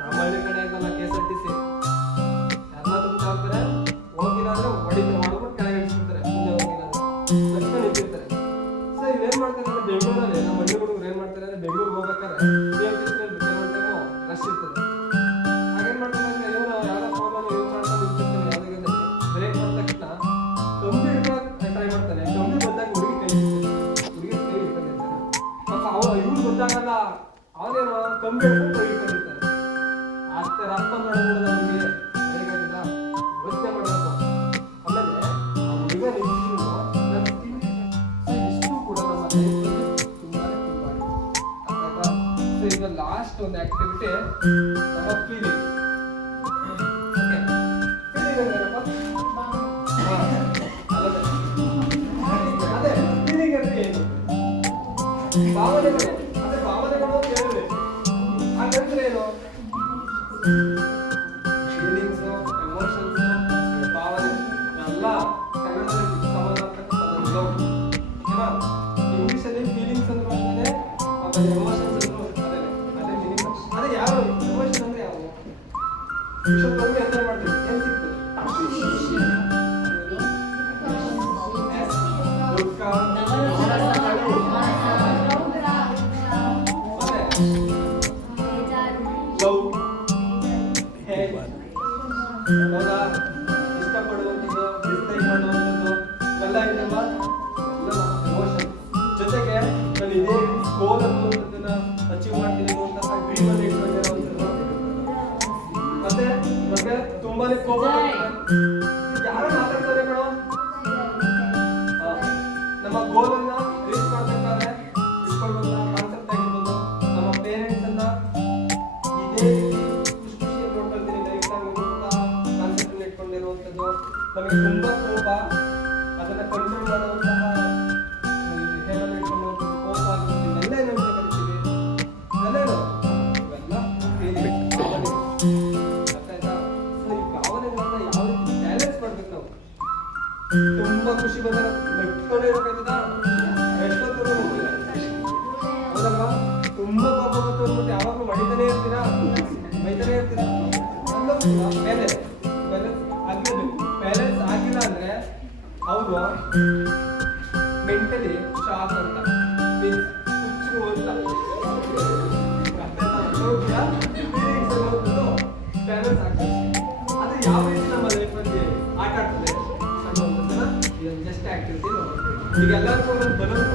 ನಮ್ಮ ಹಳ್ಳಿ ಕಡೆ ಇದೆಲ್ಲ KSRTC ಎಲ್ಲ ತುಂಬ್ತಾ ಇರ್ತಾರೆ. ಹೋಗಿದಾದ್ರೆ ಮಾಡ್ಬಿಟ್ಟು ಕೆಳಗೆ ಇಳಿಸ್ಬಿಡ್ತಾರೆ. ಮುಂದೆ ಹೋಗಿದಾದ್ರೆ ತಕ್ಷಣ ನಿಂತಿರ್ತಾರೆ. ಏನ್ ಮಾಡ್ತಾರೆ ಅಂದ್ರೆ ಬೆಂಗಳೂರಲ್ಲಿ ನಮ್ಮ ಹಳ್ಳಿ ಹುಡುಗರು ಏನ್ ಮಾಡ್ತಾರೆ ಅಂದ್ರೆ ಬೆಂಗಳೂರಿಗೆ ಹೋಗ್ಬೇಕಾದ್ರೆ ರಶ್ ಇರ್ತದೆ. ಹಾಗೇನ್ ಮಾಡ್ತಾರೆ ಅಂದ್ರೆ ಇವರು ಯಾವ್ದೋ ಫೋನ್ ಯೂಸ್ ಮಾಡ್ಕೊಂಡು ನಿಂತಿರ್ತಾರೆ. ಯಾವ್ದಾದ್ರೆ ಬ್ರೇಕ್ ಮಾಡಿದ ತಕ್ಷಣ ಕಂಬಿ ಹಿಡ್ಕೊಂಡು ಟ್ರೈ ಮಾಡ್ತಾನೆ. ಕಂಬಿ ಬಂದಾಗ ಹುಡುಗಿ ಕೈ ಹಿಡ್ಕೊಂಡಿರ್ತಾನೆ. ಇವ್ರು ಗೊತ್ತಾಗಲ್ಲ, ಅವನೇನು ಕಂಬಿ ಹಿಡ್ಕೊಂಡು ಕೈ ಹಿಡ್ಕೊಂಡಿರ್ತಾನೆ. ಅಷ್ಟೇ ರಪ್ಪ ಮಾಡೋದು ನಮಗೆ ಹೇಗಾಗಿಲ್ಲ ಯೋಚನೆ ಮಾಡಬೇಕು. ಆಮೇಲೆ ಆ ಹುಡುಗ ಲಾಸ್ಟ್ ಒಂದು ಆಕ್ಟಿವಿಟಿ ನಮ್ಮ ಫೀಲಿಂಗ್. ಅದೇ ಫೀಲಿಂಗ್ ಅಂದ್ರೆ ಏನು, ಭಾವನೆಗಳು. ಅದೇ ಭಾವನೆಗಳು ಹೇಳಿದ್ರೆ ಹಾಗಂದ್ರೆ ಏನು, ಫೀಲಿಂಗ್ಸ್ ಎಮೋಷನ್ಸ್ ಭಾವನೆ ಎಲ್ಲ ಕನ್ನಡದಲ್ಲಿ ಸಂಬಂಧಪಟ್ಟ ಪದಗಳು. ಇಂಗ್ಲಿಷಲ್ಲಿ ಫೀಲಿಂಗ್ಸ್ ಅಂದ್ರೆ ಅಷ್ಟೇ, ಆಮೇಲೆ ಎಮೋಷನ್ಸ್ ಅಂದ್ರು ಅದೇ ಮೀನಿಂಗ್. ಅದೇ ಯಾವ ಎಮೋಷನ್ ಅಂದ್ರೆ ಯಾವ ವಿಷಯದಲ್ಲಿ ಎಂಜಾಯ್ ಮಾಡ್ತೀವಿ. ಏನ್ ಸಿಗ್ತದೆ ದುಃಖ ಲವ್ ಹೌದಾ, ಇಷ್ಟಪಡುವಂಥದ್ದು ಡಿಸ್ಲೈಕ್ ಮಾಡುವಂಥದ್ದು ಇವೆಲ್ಲ ಇದೆಯಲ್ವಾ, ಎಲ್ಲ ಎಮೋಷನ್. ಜೊತೆಗೆ ನಾನು ಇದೇ ಗೋಲ್ ಅನ್ನುವಂಥದ್ದನ್ನ ಅಚೀವ್ ಮಾಡ್ತೀನಿ ಅನ್ನುವಂತಹ ಡ್ರೀಮಲ್ಲಿ ಇಟ್ಕೊಂಡಿರೋವಂಥದ್ದು. ಮತ್ತೆ ಮತ್ತೆ ತುಂಬಾನೇ ಕೋಪ ಯಾರು ಮಾತಾಡ್ತಾರೆ ಕಣೋ, ನಮ್ಮ ಗೋಲನ್ನ ರೀಚ್ ಮಾಡ್ಬೇಕಾದ್ರೆ ಇಟ್ಕೊಳ್ಳುವಂತಹ ಕಾನ್ಸೆಪ್ಟ್ ಆಗಿರ್ಬೋದು. ನಮ್ಮ ಪೇರೆಂಟ್ಸ್ ಅನ್ನ ಇದೇ ಖುಷಿಯಾಗಿ ನೋಡ್ಕೊಳ್ತೀನಿ ಲೈಫ್ ಅನ್ನುವಂತಹ ಕಾನ್ಸೆಪ್ಟ್ ಅನ್ನ ಇಟ್ಕೊಂಡಿರುವಂಥದ್ದು. ನಮಗೆ ತುಂಬಾ ಕೋಪ, ಅದನ್ನ ಕಂಟ್ರೋಲ್ ಮಾಡುವಂತಹ ಕೋಪ ಆಗಿರ್ಬೋದು. ಇವೆಲ್ಲ ಏನಂತ ಕರಿತೀವಿ, ಇವೆಲ್ಲ ಇವೆಲ್ಲ ಫೀಲಿಂಗ್ ಭಾವನೆ. ಅರ್ಥ ಆಯ್ತಾ? ಈ ಭಾವನೆಗಳನ್ನ ಖುಷಿ ಬಂದಾಗ ನಡ್ಕೊಂಡೇ ಇರೋಕ್ಕಾಯ್ತದ? ಎಷ್ಟೊತ್ತು ಹೌದಲ್ವಾ? ತುಂಬಾ ಕೋಪ ಬಂತು ಅಂದ್ಬಿಟ್ಟು ಯಾವಾಗಲೂ ಹೊಡಿತಾನೆ ಇರ್ತೀರಾ, ಬೈತಾನೆ ಇರ್ತೀರಾ. ಬ್ಯಾಲೆನ್ಸ್ ಆಗಲೇಬೇಕು. ಬ್ಯಾಲೆನ್ಸ್ ಆಗಿಲ್ಲ ಅಂದ್ರೆ ಅವರು ಮೆಂಟಲಿ ಶಾಕ್ ಅಂತ ಮೀನ್ಸ್ ಹುಚ್ಚರು ಅಂತ ಬ್ಯಾಲೆನ್ಸ್ ಆಗ್ತದೆ. ಅದು ಯಾವ ರೀತಿ ನಮ್ಮ ಲೈಫಲ್ಲಿ ಆಟ ಆಡ್ತದೆ ಅನ್ನೋದನ್ನ ಇದೊಂದು ಜಸ್ಟ್ ಆಕ್ಟಿವಿಟಿ ನೋಡ್ತೀವಿ. ಈಗ ಎಲ್ಲರಿಗೂ ಒಂದು ಬಲೂನ್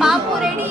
ಪಾಪು ರೆಡಿ.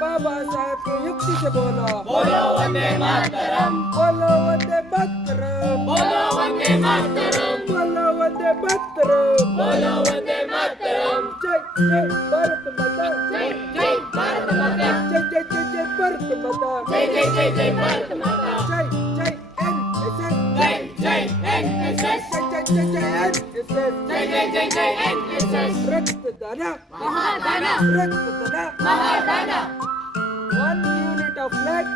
बाबा साहेब की युक्ति से बोलो, बोलो वंदे मातरम, बोलो वंदे मातरम, बोलो वंदे मातरम, बोलो वंदे मातरम, बोलो वंदे मातरम। जय जय भारत माता, जय जय भारत माता, जय जय जय जय भारत माता, जय जय जय जय भारत माता, जय जय NSS, जय जय NSS, जय जय जय NSS, जय जय जय जय NSS। रक्तदान महादान, रक्तदान महादान। 1 unit of blood,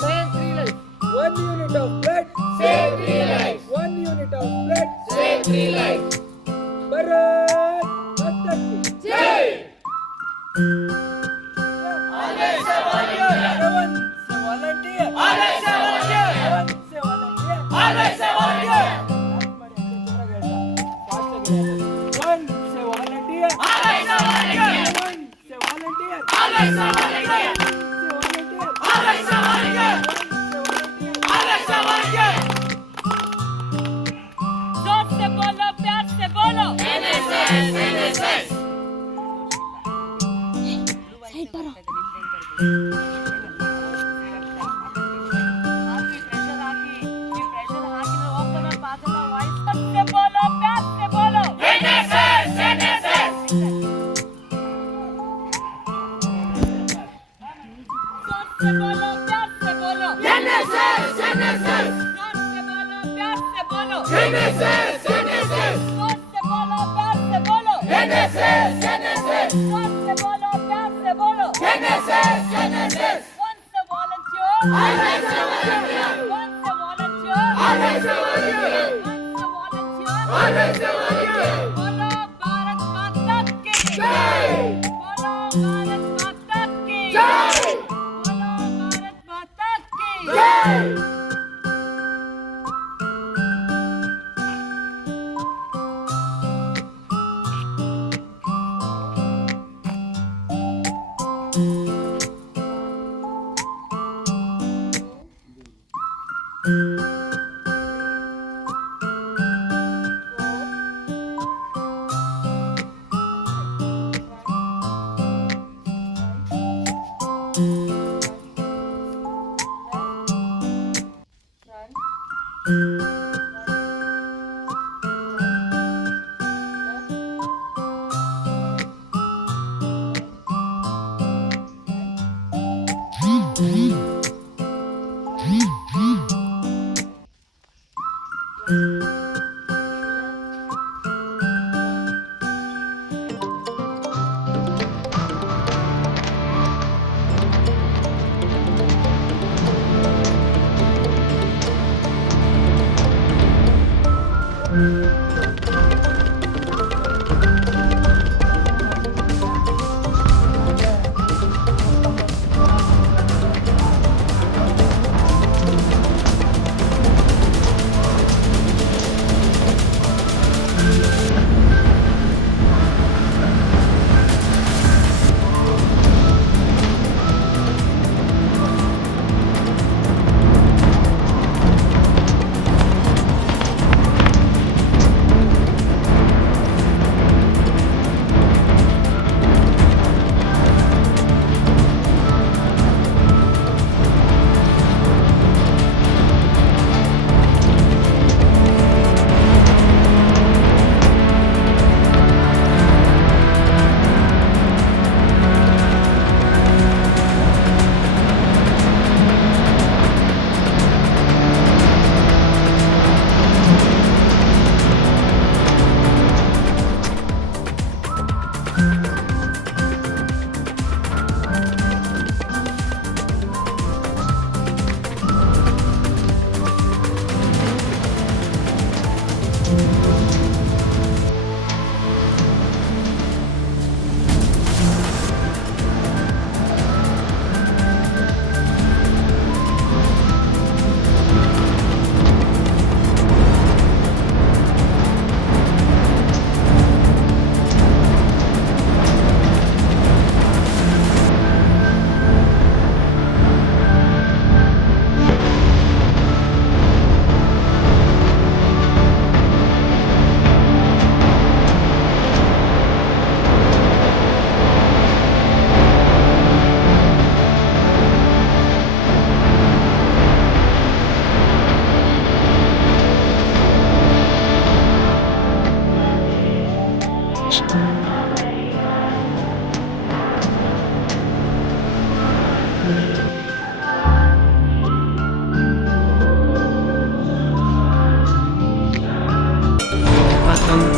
save 3 lives. 1 unit of blood, save 3 lives. 1 unit of blood, save 3 lives. Bharat Mata ki jai. Always a volunteer. Everyone say volunteer. Always a volunteer. Everyone say volunteer. Always a volunteer. One say volunteer. Always a volunteer. One say volunteer. Always a volunteer. Always a volunteer. Always a volunteer. जोर से बोलो, प्यार से बोलो। NSS, NSS. NSS, NSS, NSS, NSS, Once a volunteer, always a volunteer. Once a volunteer, always a volunteer. Once a volunteer, always a volunteer. बोलो भारत माता की जय. बोलो भारत माता की जय. बोलो भारत माता की जय.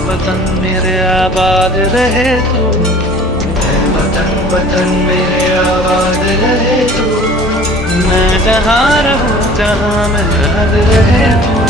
वतन मेरे आबाद रहे तू, वतन वतन मेरे आबाद रहे तू, मैं जहाँ रहूँ जहाँ मैं याद रहे तू।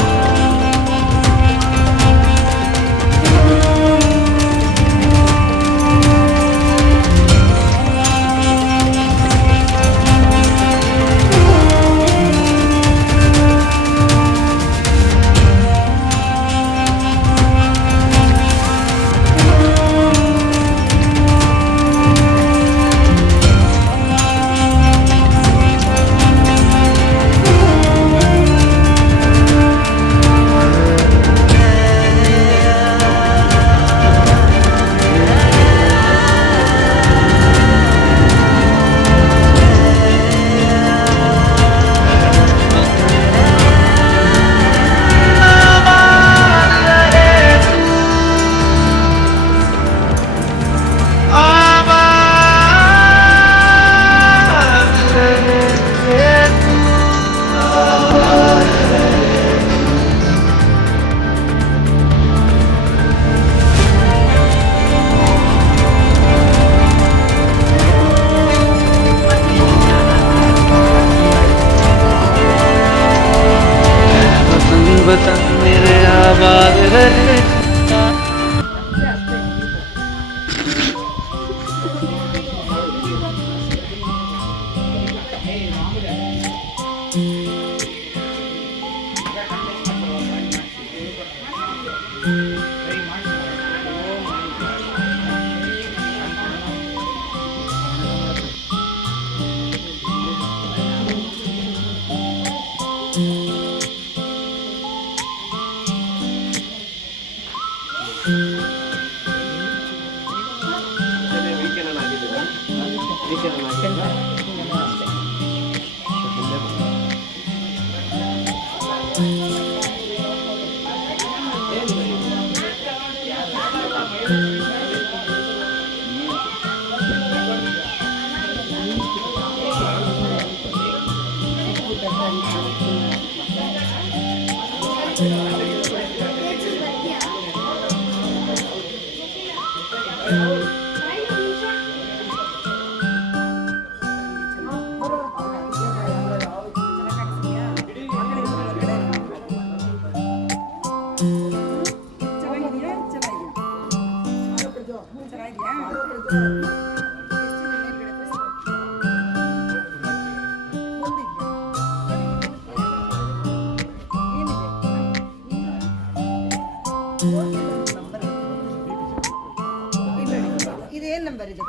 ಇದೇನ್ ನಂಬರ್ ಇದು?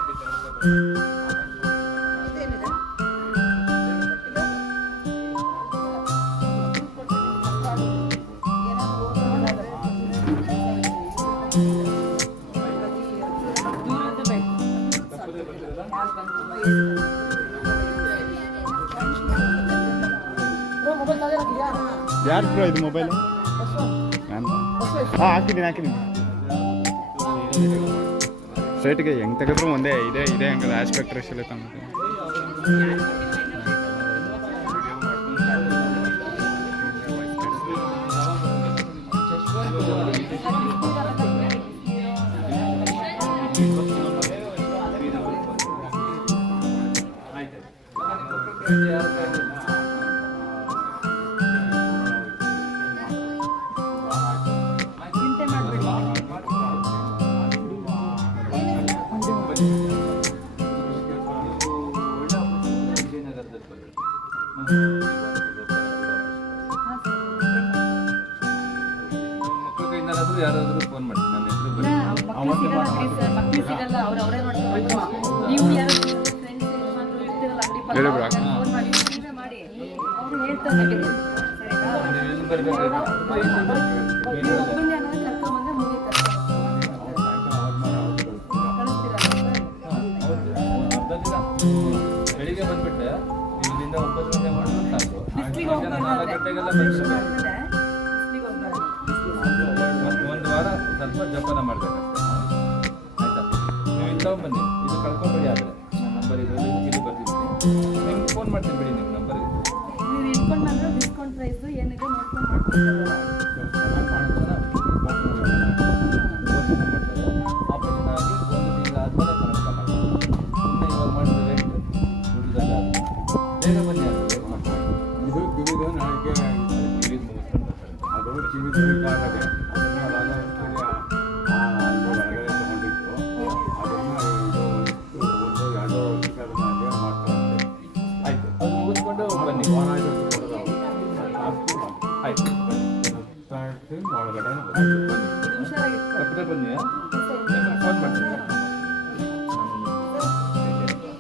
ಇದೇನಿದೆ? ಯಾರು ಬ್ರೋ ಇದು ಮೊಬೈಲ್? ಹಾಕಿದ್ದೀನಿ ಸ್ಟ್ರೈಟ್ಗೆ ಹೆಂಗೆ ತೆಗೆದ್ರು ಒಂದೇ ಇದೆ ಹಂಗಲ್ಲ ಆಸ್ಪೆಕ್ಟ್ ರೇಷಿಯೋ ತಂದು ಯಾರಾದರೂ ಫೋನ್ ಮಾಡ್ತೀನಿ, ನನ್ನ ಹೆಸರು ಬರೀ ನೀವು ಯಾರು ಫ್ರೆಂಡ್ಸ್ ಇರ್ತಿರಲ್ಲ ಅಂಗಡಿ ಪಕ್ಕ ಫೋನ್ ಮಾಡಿ ಅವ್ರು ಹೇಳ್ತಾರೆ ಎಲ್ಲಿ ಬರ್ಬೇಕಾದ್ರೆ ಒಬ್ಬನೇ ಕರ್ಕೊಂಡ್ಬಂದ್ರೆ ಮುಗಿತಾರೆ. ಬೆಳಿಗ್ಗೆ ಬಂದ್ಬಿಟ್ಟೆ ಇಲ್ಲಿಂದ 9 ಗಂಟೆ ಮಾಡಿದ್ರೆ ಸಾಕು, ಬಿಸ್ಲಿಗೆ ಹೋಗ್ಬಾರ್ದು. 4 ಗಂಟೆಗೆಲ್ಲ ಬಂದ್ಬಿಟ್ಟು ಬಿಸ್ಲಿಗೆ ಹೋಗ್ಬಾರ್ದು. ಒಂದು ವಾರ ಸ್ವಲ್ಪ ಜೋಪಾನ ಮಾಡ್ಬೇಕಷ್ಟೇ, ಆಯ್ತಾ? ನೀವು ಇಂಥ ಬನ್ನಿ, ಇದು ಕಳ್ಕೊಬೇಡಿ. ಆದರೆ ನನ್ನ ನಂಬರ್ ಇದು ಬರ್ತಿದ್ದೀನಿ, ನಿಮ್ಗೆ ಫೋನ್ ಮಾಡ್ತೀನಿ ಬಿಡಿ. ನಿಮ್ಮ ನಂಬರ್ಗೆ ನೀವು ಇಟ್ಕೊಂಡು ಬಂದ್ರೆ ಡಿಸ್ಕೌಂಟ್ ಪ್ರೈಸು ಏನಿದೆ ನೋಡ್ಕೊಂಡು ಮಾಡ್ಕೊಡ್ತಾರೆ. ಆಪರೇಷನ್ ಆಗಿ 1 ತಿಂಗಳು ಆದಮೇಲೆ ಕನೆಕ್ಟ್ ಮಾಡ್ತಾರೆ. ಸುಮ್ಮನೆ ಇವಾಗ ಮಾಡಿದ್ರೆ ರೇಟ್ ದುಡ್ಡಲ್ಲ. ಬೇಗ ಬನ್ನಿ, ಅದು ಬೇಗ ಮಾಡ್ತಾರೆ. ಇದು ಕಿವಿದು ನಾಳೆಗೆ ಕಿವಿದು ಮುಗಿಸ್ಕೊಂಡು ಬರ್ತಾರೆ. ಅದು ಕಿವಿದು ಆಗದೆ ಅದನ್ನು ಹೊರಗಡೆ ತಗೊಂಡಿದ್ದು ಅದನ್ನು ಇದು ಒಂದು ಯಾವುದೋ ಅದನ್ನ ಮಾಡ್ತಾರೆ. ಆಯಿತು, ಅದು ಮುಗಿಸ್ಕೊಂಡು ಬನ್ನಿ. ಆಯಿತು, ಒಳಗಡೆ ಹುಷಾರಾಗಿತ್ತು. ತಪ್ಪದೆ ಬನ್ನಿ, ನಿಮಗೆ ಫೋನ್ ಮಾಡ್ತೀನಿ.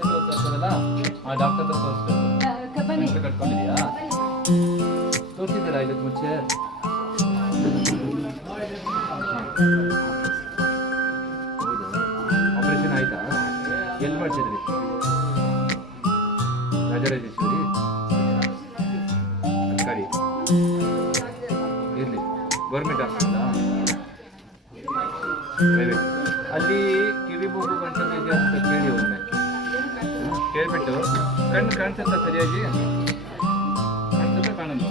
ತೋರಿಸ್ತಾರಲ್ಲ ಆ ಡಾಕ್ಟರ್ ಹತ್ರ ತೋರಿಸ್ಬೇಕು. ಬನ್ನಿ. ಕಟ್ಕೊಂಡಿದೆಯಾ? ತೋರಿಸಿದ್ದೀರಾ ಇದಕ್ಕೆ ಮುಂಚೆ? ಹೌದಾ? ಆಪರೇಷನ್ ಆಯ್ತಾ? ಎಲ್ಲಿ ಮಾಡ್ತಿದ್ರಿ? ರಾಜರಾಜೇಶ್ವರಿ ಸರ್ಕಾರಿ ಇರಲಿ, ಗೌರ್ಮೆಂಟ್ ಹಾಸ್ಪಿಟಲಾ? ಪ್ರೈವೇಟ್? ಅಲ್ಲಿ ಕಿವಿ ಮೂಗು ಗಂಟಲು ಇದೆ ಅಂತ ಕೇಳಿ ಒಮ್ಮೆ ಕೇಳ್ಬಿಟ್ಟು ಕಣ್ಣು ಕಾಣಿಸುತ್ತಾ ಸರಿಯಾಗಿ? ಕಾಣಿಸುತ್ತಾ ಕಾಣಲ್ವ?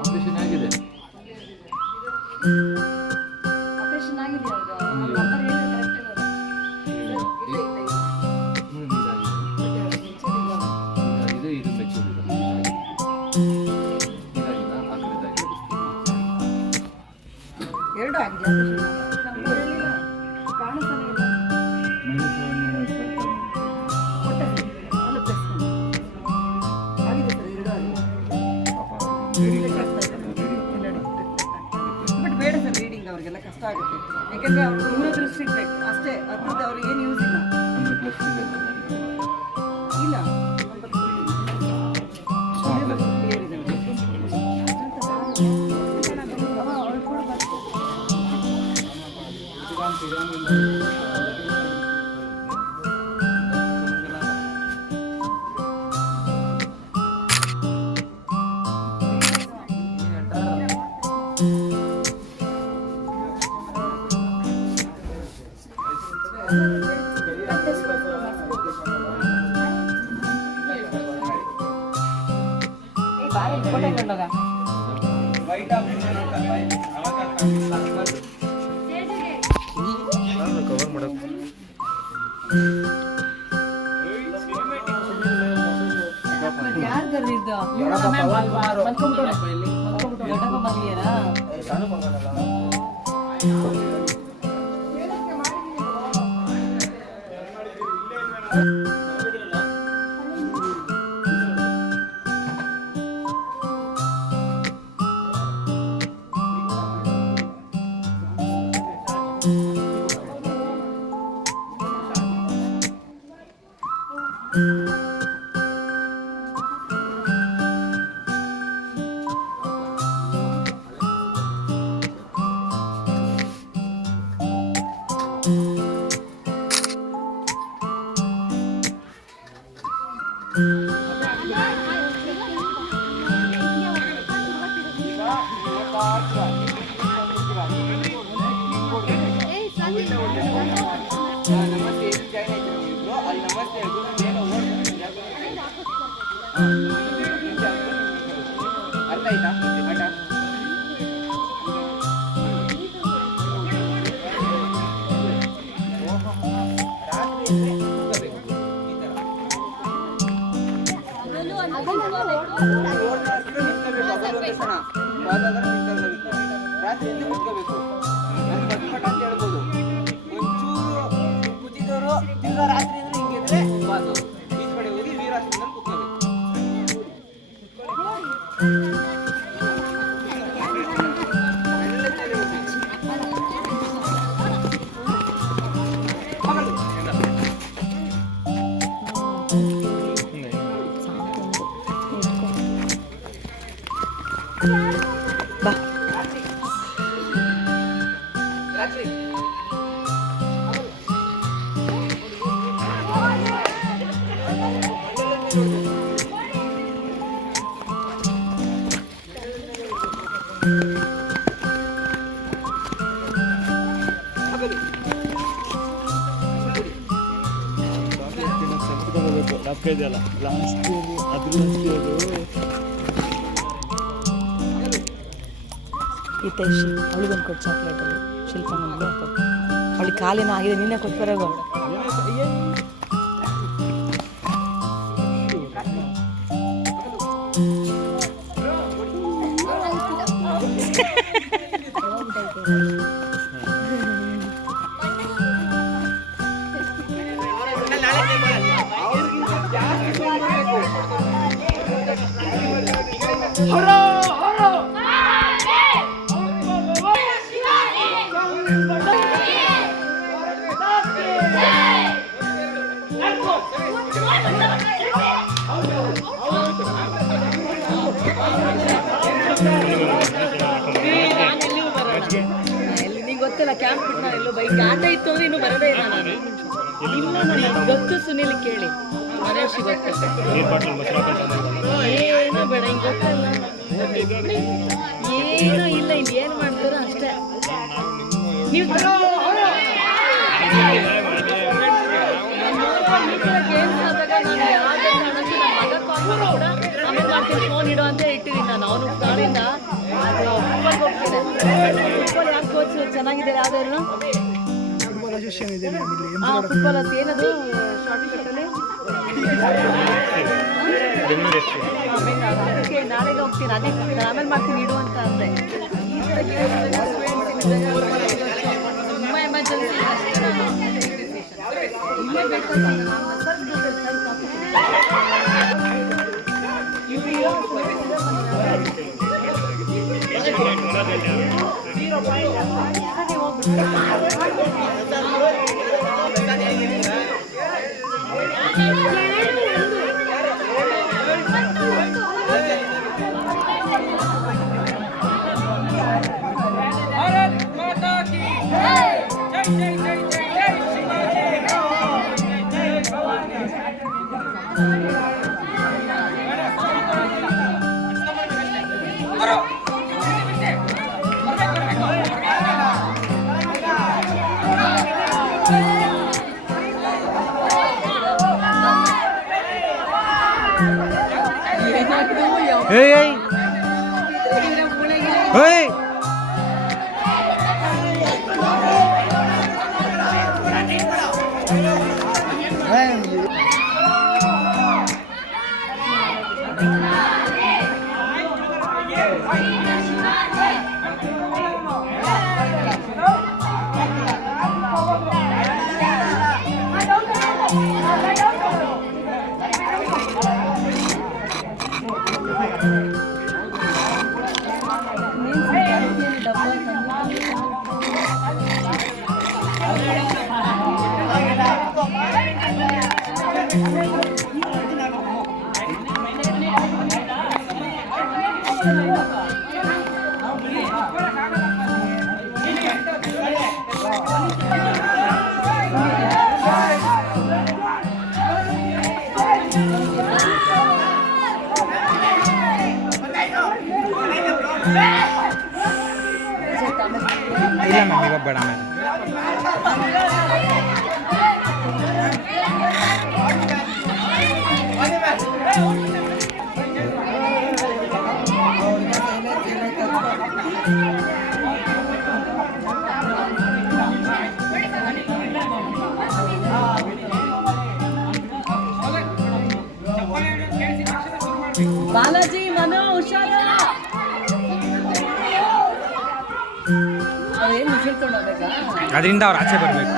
ಆಪರೇಷನ್ ಆಗಿದೆ. ಆಪರೇಷನ್ ಆಗಿದೆ ಅವ್ರದ್ದು. ನಂಬರ್ ಹೇಳಿದ್ರೆ ಕರೆಕ್ಟ್ ಇರೋದು. ಇದು ಮೆಚೂರ್ ಇದೆ. ಇದಾಗಿಲ್ಲ, ಆ ಕಡೆದಾಗಿದೆ. ಎರಡು ಆಗಿದೆ ಆಪರೇಷನ್. ನಮ್ಗೆ ಹೇಳಿಲ್ಲ. ಕಾಣಿಸ್ತಾನೆ ಇಲ್ಲ. ಕೊಟ್ಟೆ ಅಲ್ಲ ಪ್ರೆಸ್ ಆಗಿದೆ ಸರ್, ಎರಡು ಆಗಿದೆ. ಬಟ್ ಬೇಡ ಸರ್, ರೀಡಿಂಗ್ ಅವ್ರಿಗೆಲ್ಲ ಕಷ್ಟ ಆಗುತ್ತೆ. ಯಾಕೆಂದ್ರೆ ಅವ್ರು ದೂರದೃಷ್ಟಿ ಬೇಕು ಅಷ್ಟೇ, ಅದ್ರದ್ದು ಅವ್ರಿಗೆ ಏನು ಯೂಸ್ ಇಲ್ಲ. ಇಲ್ಲ ಕ್ಲಿಯರ್ ಇದೆ. ಇದು ವೈಟ್ ಆಫೀಸರ್ ಕವರ್ ಮಾಡೋದು ಯಾರು ಕರೆದಿದ್ದು ದೊಡ್ಡಪ್ಪ ಮಗಲಿಯರಾ ರಾತ್ರಿ ಎದ್ದು ಕುತ್ಕೋಬೇಕು. ಪಟ ಅಂತ ಹೇಳ್ಬೋದು. ಒಂಚೂರು ಕುದಿದವರು ತಿರ್ಗಾ ರಾತ್ರಿ ಅಂದ್ರೆ ಹಿಂಗಿದ್ರೆ ಬಾದು ಈಚ ಕಡೆ ಹೋಗಿ ವೀರಾಸನದಲ್ಲಿ ಕುತ್ಕೋಬೇಕು. ಇದೆಯಲ್ಲ ಲಾಸ್ಟ್ ಅದ್ರ ಹಿತೈಷಿ ಅವಳಿಗೊಂದು ಕೊಟ್ಟು ಚಾಕ್ಲೇಟಲ್ಲಿ ಶಿಲ್ಪ ನಮ್ಗೆ ಅವಳಿಗೆ ಕಾಲೇನೋ ಆಗಿದೆ ನಿನ್ನೆ ಕೊಟ್ಟು ಬರೋಗು ನಿಂಗೆ ಗೊತ್ತಿಲ್ಲ ಕ್ಯಾಂಪ್ ಬಿಟ್ಟು ನಾನು ಎಲ್ಲೋ ಬೈಕ್ ಆಟ ಇತ್ತು ಅಂದ್ರೆ ಇನ್ನೂ ಬರೋದೇ ಇಲ್ಲ ನಾನು ಇಲ್ಲ ನನಗೆ ಗೊತ್ತು ಸುನಿಲ್ ಕೇಳಿ ಮನೇಶಿ ಗೊತ್ತು ಏನೋ ಬೇಡ ಹಿಂಗೆ ಗೊತ್ತಲ್ಲ ಏನೋ ಇಲ್ಲ ಇಲ್ಲಿ ಏನು ಮಾಡ್ತಾರೋ ಅಷ್ಟೇ ನೀವು ಗೇಮ್ಸ್ ಆದಾಗ ನಾನು ಯಾವುದೇ ಕಾರಣಕ್ಕೂ ನಮ್ಮ ಮಗ ಕಾಲ್ ಕೂಡ ಆಮೇಲೆ ಮಾಡ್ತೀನಿ ಫೋನ್ ಇಡೋ ಅಂತ ಇಟ್ಟಿದ್ದೀನಿ ನಾನು ಅವನು ನಾಳಿಂದ ಅದು ಫುಟ್ಬಾಲ್ಗೆ ಹೋಗ್ತೀನಿ ಫುಟ್ಬಾಲ್ ಯಾಕೆ ಕೋಚ್ ಚೆನ್ನಾಗಿದ್ದಾರೆ ಯಾವ್ದಾದ್ರು ಹಾಂ ಫುಟ್ಬಾಲ್ ಅದು ಏನದು ಶಾರ್ಟ್ ಕಟ್ಟಲ್ಲಿ ಅದಕ್ಕೆ ನಾಳೆಗೆ ಹೋಗ್ತೀನಿ ಅದೇ ಆಮೇಲೆ ಮಾಡ್ತೀನಿ ಇಡು ಅಂತ ಅಂದೆ ತುಂಬ ಎಮರ್ಜೆನ್ಸಿ ಇಲ್ಲೇ ಬೇಕಾದ್ರೆ ಇಲ್ಲ ಮ್ಯಾಮ್ ಇವಾಗ ಬೇಡ ಮ್ಯಾಮ್. ಬಾಲಾಜಿ ಮನೋ ಹುಷಾರ. ಅದೇನು ಮುಗಿಸ್ಕೊಂಡು ಹೋಗ್ಬೇಕಾ? ಅದರಿಂದ ಅವ್ರು ಆಚೆ ಬರಬೇಕು.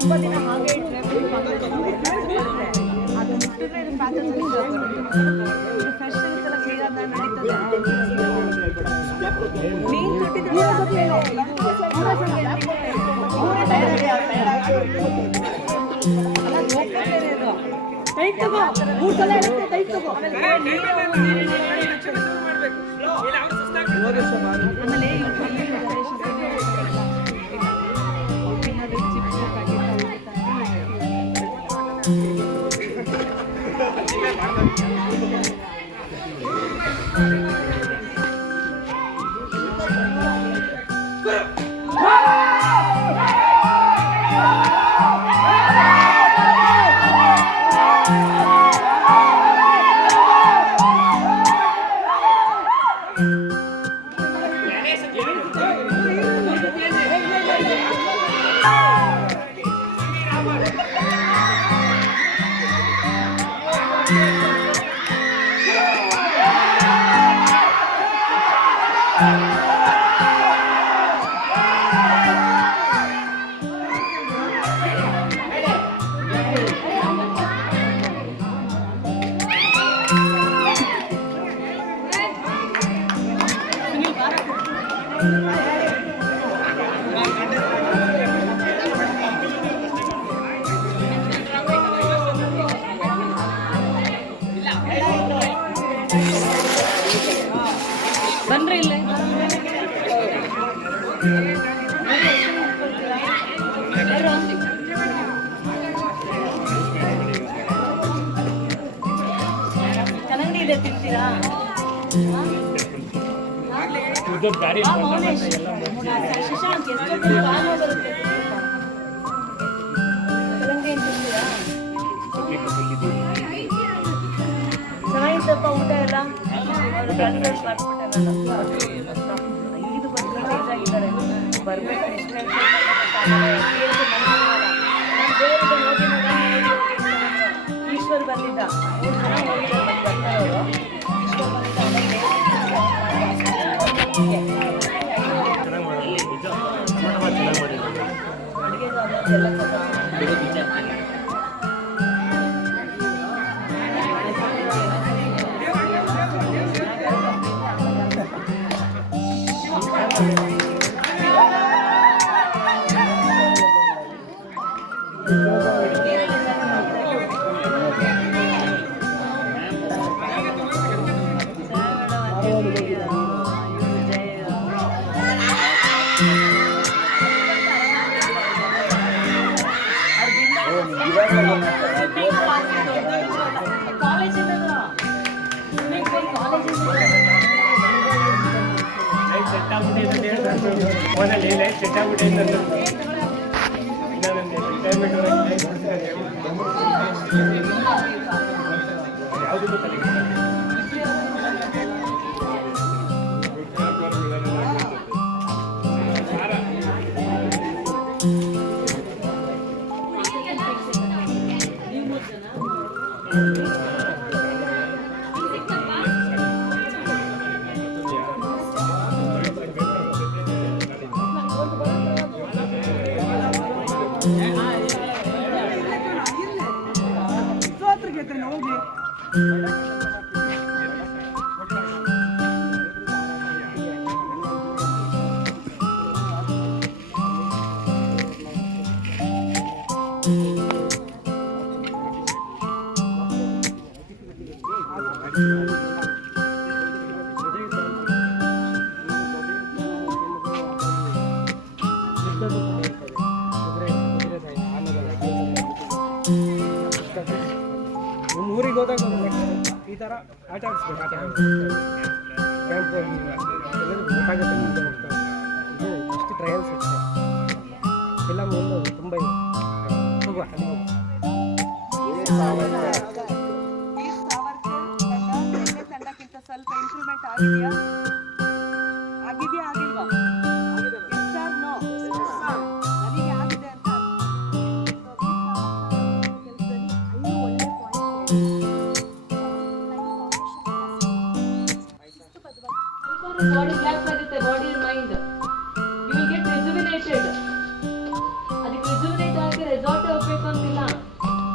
ತುಂಬಾ ದಿನ ಹಾಗೆ ಇಟ್ಟರೆ ಅದು ಮುಟ್ಟಿದ್ರೆ ಇದು ಪ್ಯಾಚಸ್ ಫ್ರೆಶ್ ಇರುತ್ತಲ್ಲ ಹೇಗಾದ ನಡೀತದೆ. ಮೀನು ತೊಟ್ಟಿದ್ರೆ ಟೈಟ್ ತಗೋ, 3 ಸಲ ಇರುತ್ತೆ, ಟೈಟ್ ತಗೋ. ಆಮೇಲೆ ಬನ್ರಿ ಇಲ್ಲೇ. ಕಲ್ಲಂಗಡಿ ಇದೆ, ತಿಂತೀರಾ? ಮೌನೇಶ್ ಶಶಾಂಕ್ ಎಷ್ಟೊತ್ತಿಗೆ ಬಾನು ಬರುತ್ತೆ. ಕಲ್ಲಂಗಡಿ ಏನು ತಿಂತೀರಾ? ಚೆನ್ನಾಗಿತ್ತಪ್ಪ ಊಟ ಎಲ್ಲ. ಅವರು ಕನ್ಸಲ್ಟ್ ಮಾಡ್ಬಿಟ್ಟೆ ನಾನು. 5 ಬರ್ತದೆ ಆಗಿದ್ದಾರೆ, ಬರ್ಬೇಕು. ಎಷ್ಟು ಈಶ್ವರ್ ಬಂದಿದ್ದ, 3 ಜನ ಹೋಗಿದ್ದಾರೆ, ಬರ್ತಾರೆ ಅವರು. ಈಶ್ವರ್ ಬಂದಿದ್ದ ಫೋನಲ್ಲಿ ಲೈಫ್ ಸೆಟ್ ಆಗ್ಬಿಟ್ಟಿದೆ ಯಾವುದಕ್ಕೂ ತಲೆ ನಿಮ್ಮ ಊರಿಗೆ ಹೋದಾಗ ಈ ಥರ ಆಟ ಆಡಿಸ್ಬೇಕು ಕ್ಯಾಂಪ್ ಗೊತ್ತಾಗುತ್ತೆ ನಿಮಗೆ ಇದು ಎಷ್ಟು ಟ್ರಯಲ್ಸ್ ಇರುತ್ತೆ ಎಲ್ಲ ಮುಂದೆ ತುಂಬ ಇದೆ ಹೋಗುವ ಅಲ್ಲಿ ಹೋಗುವ ತಂಡಕ್ಕಿಂತ ಸ್ವಲ್ಪ ಇಂಪ್ರೂವ್ಮೆಂಟ್ ಆಗಿದೆಯಾ ಆಗಿಲ್ವಾ ನನಗೆ ಆಗಿದೆ ಅಂತ ಬಾಡಿ ರಿಲ್ಯಾಕ್ಸ್ ಆಗುತ್ತೆ body mind you will get rejuvenated ಅದಕ್ಕೆ ರೆಜುವಿನೇಟ್ ಆಗಿ ರೆಸಾರ್ಟ್ ಹೋಗ್ಬೇಕು ಅಂತಿಲ್ಲ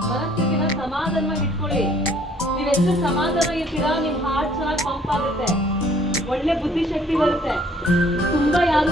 ಮನಸ್ಥಿತಿನ ಸಮಾಧಾನವಾಗಿ ಇಟ್ಕೊಳ್ಳಿ ನೀವು ಎಷ್ಟು ಸಮಾಧಾನ ಇರ್ತೀರಾ ನಿಮ್ಮ ಹಾರ್ಟ್ ಚೆನ್ನಾಗಿ ಪಂಪ್ ಆಗುತ್ತೆ ಒಳ್ಳೆ ಬುದ್ಧಿಶಕ್ತಿ ಬರುತ್ತೆ ತುಂಬಾ ಯಾರು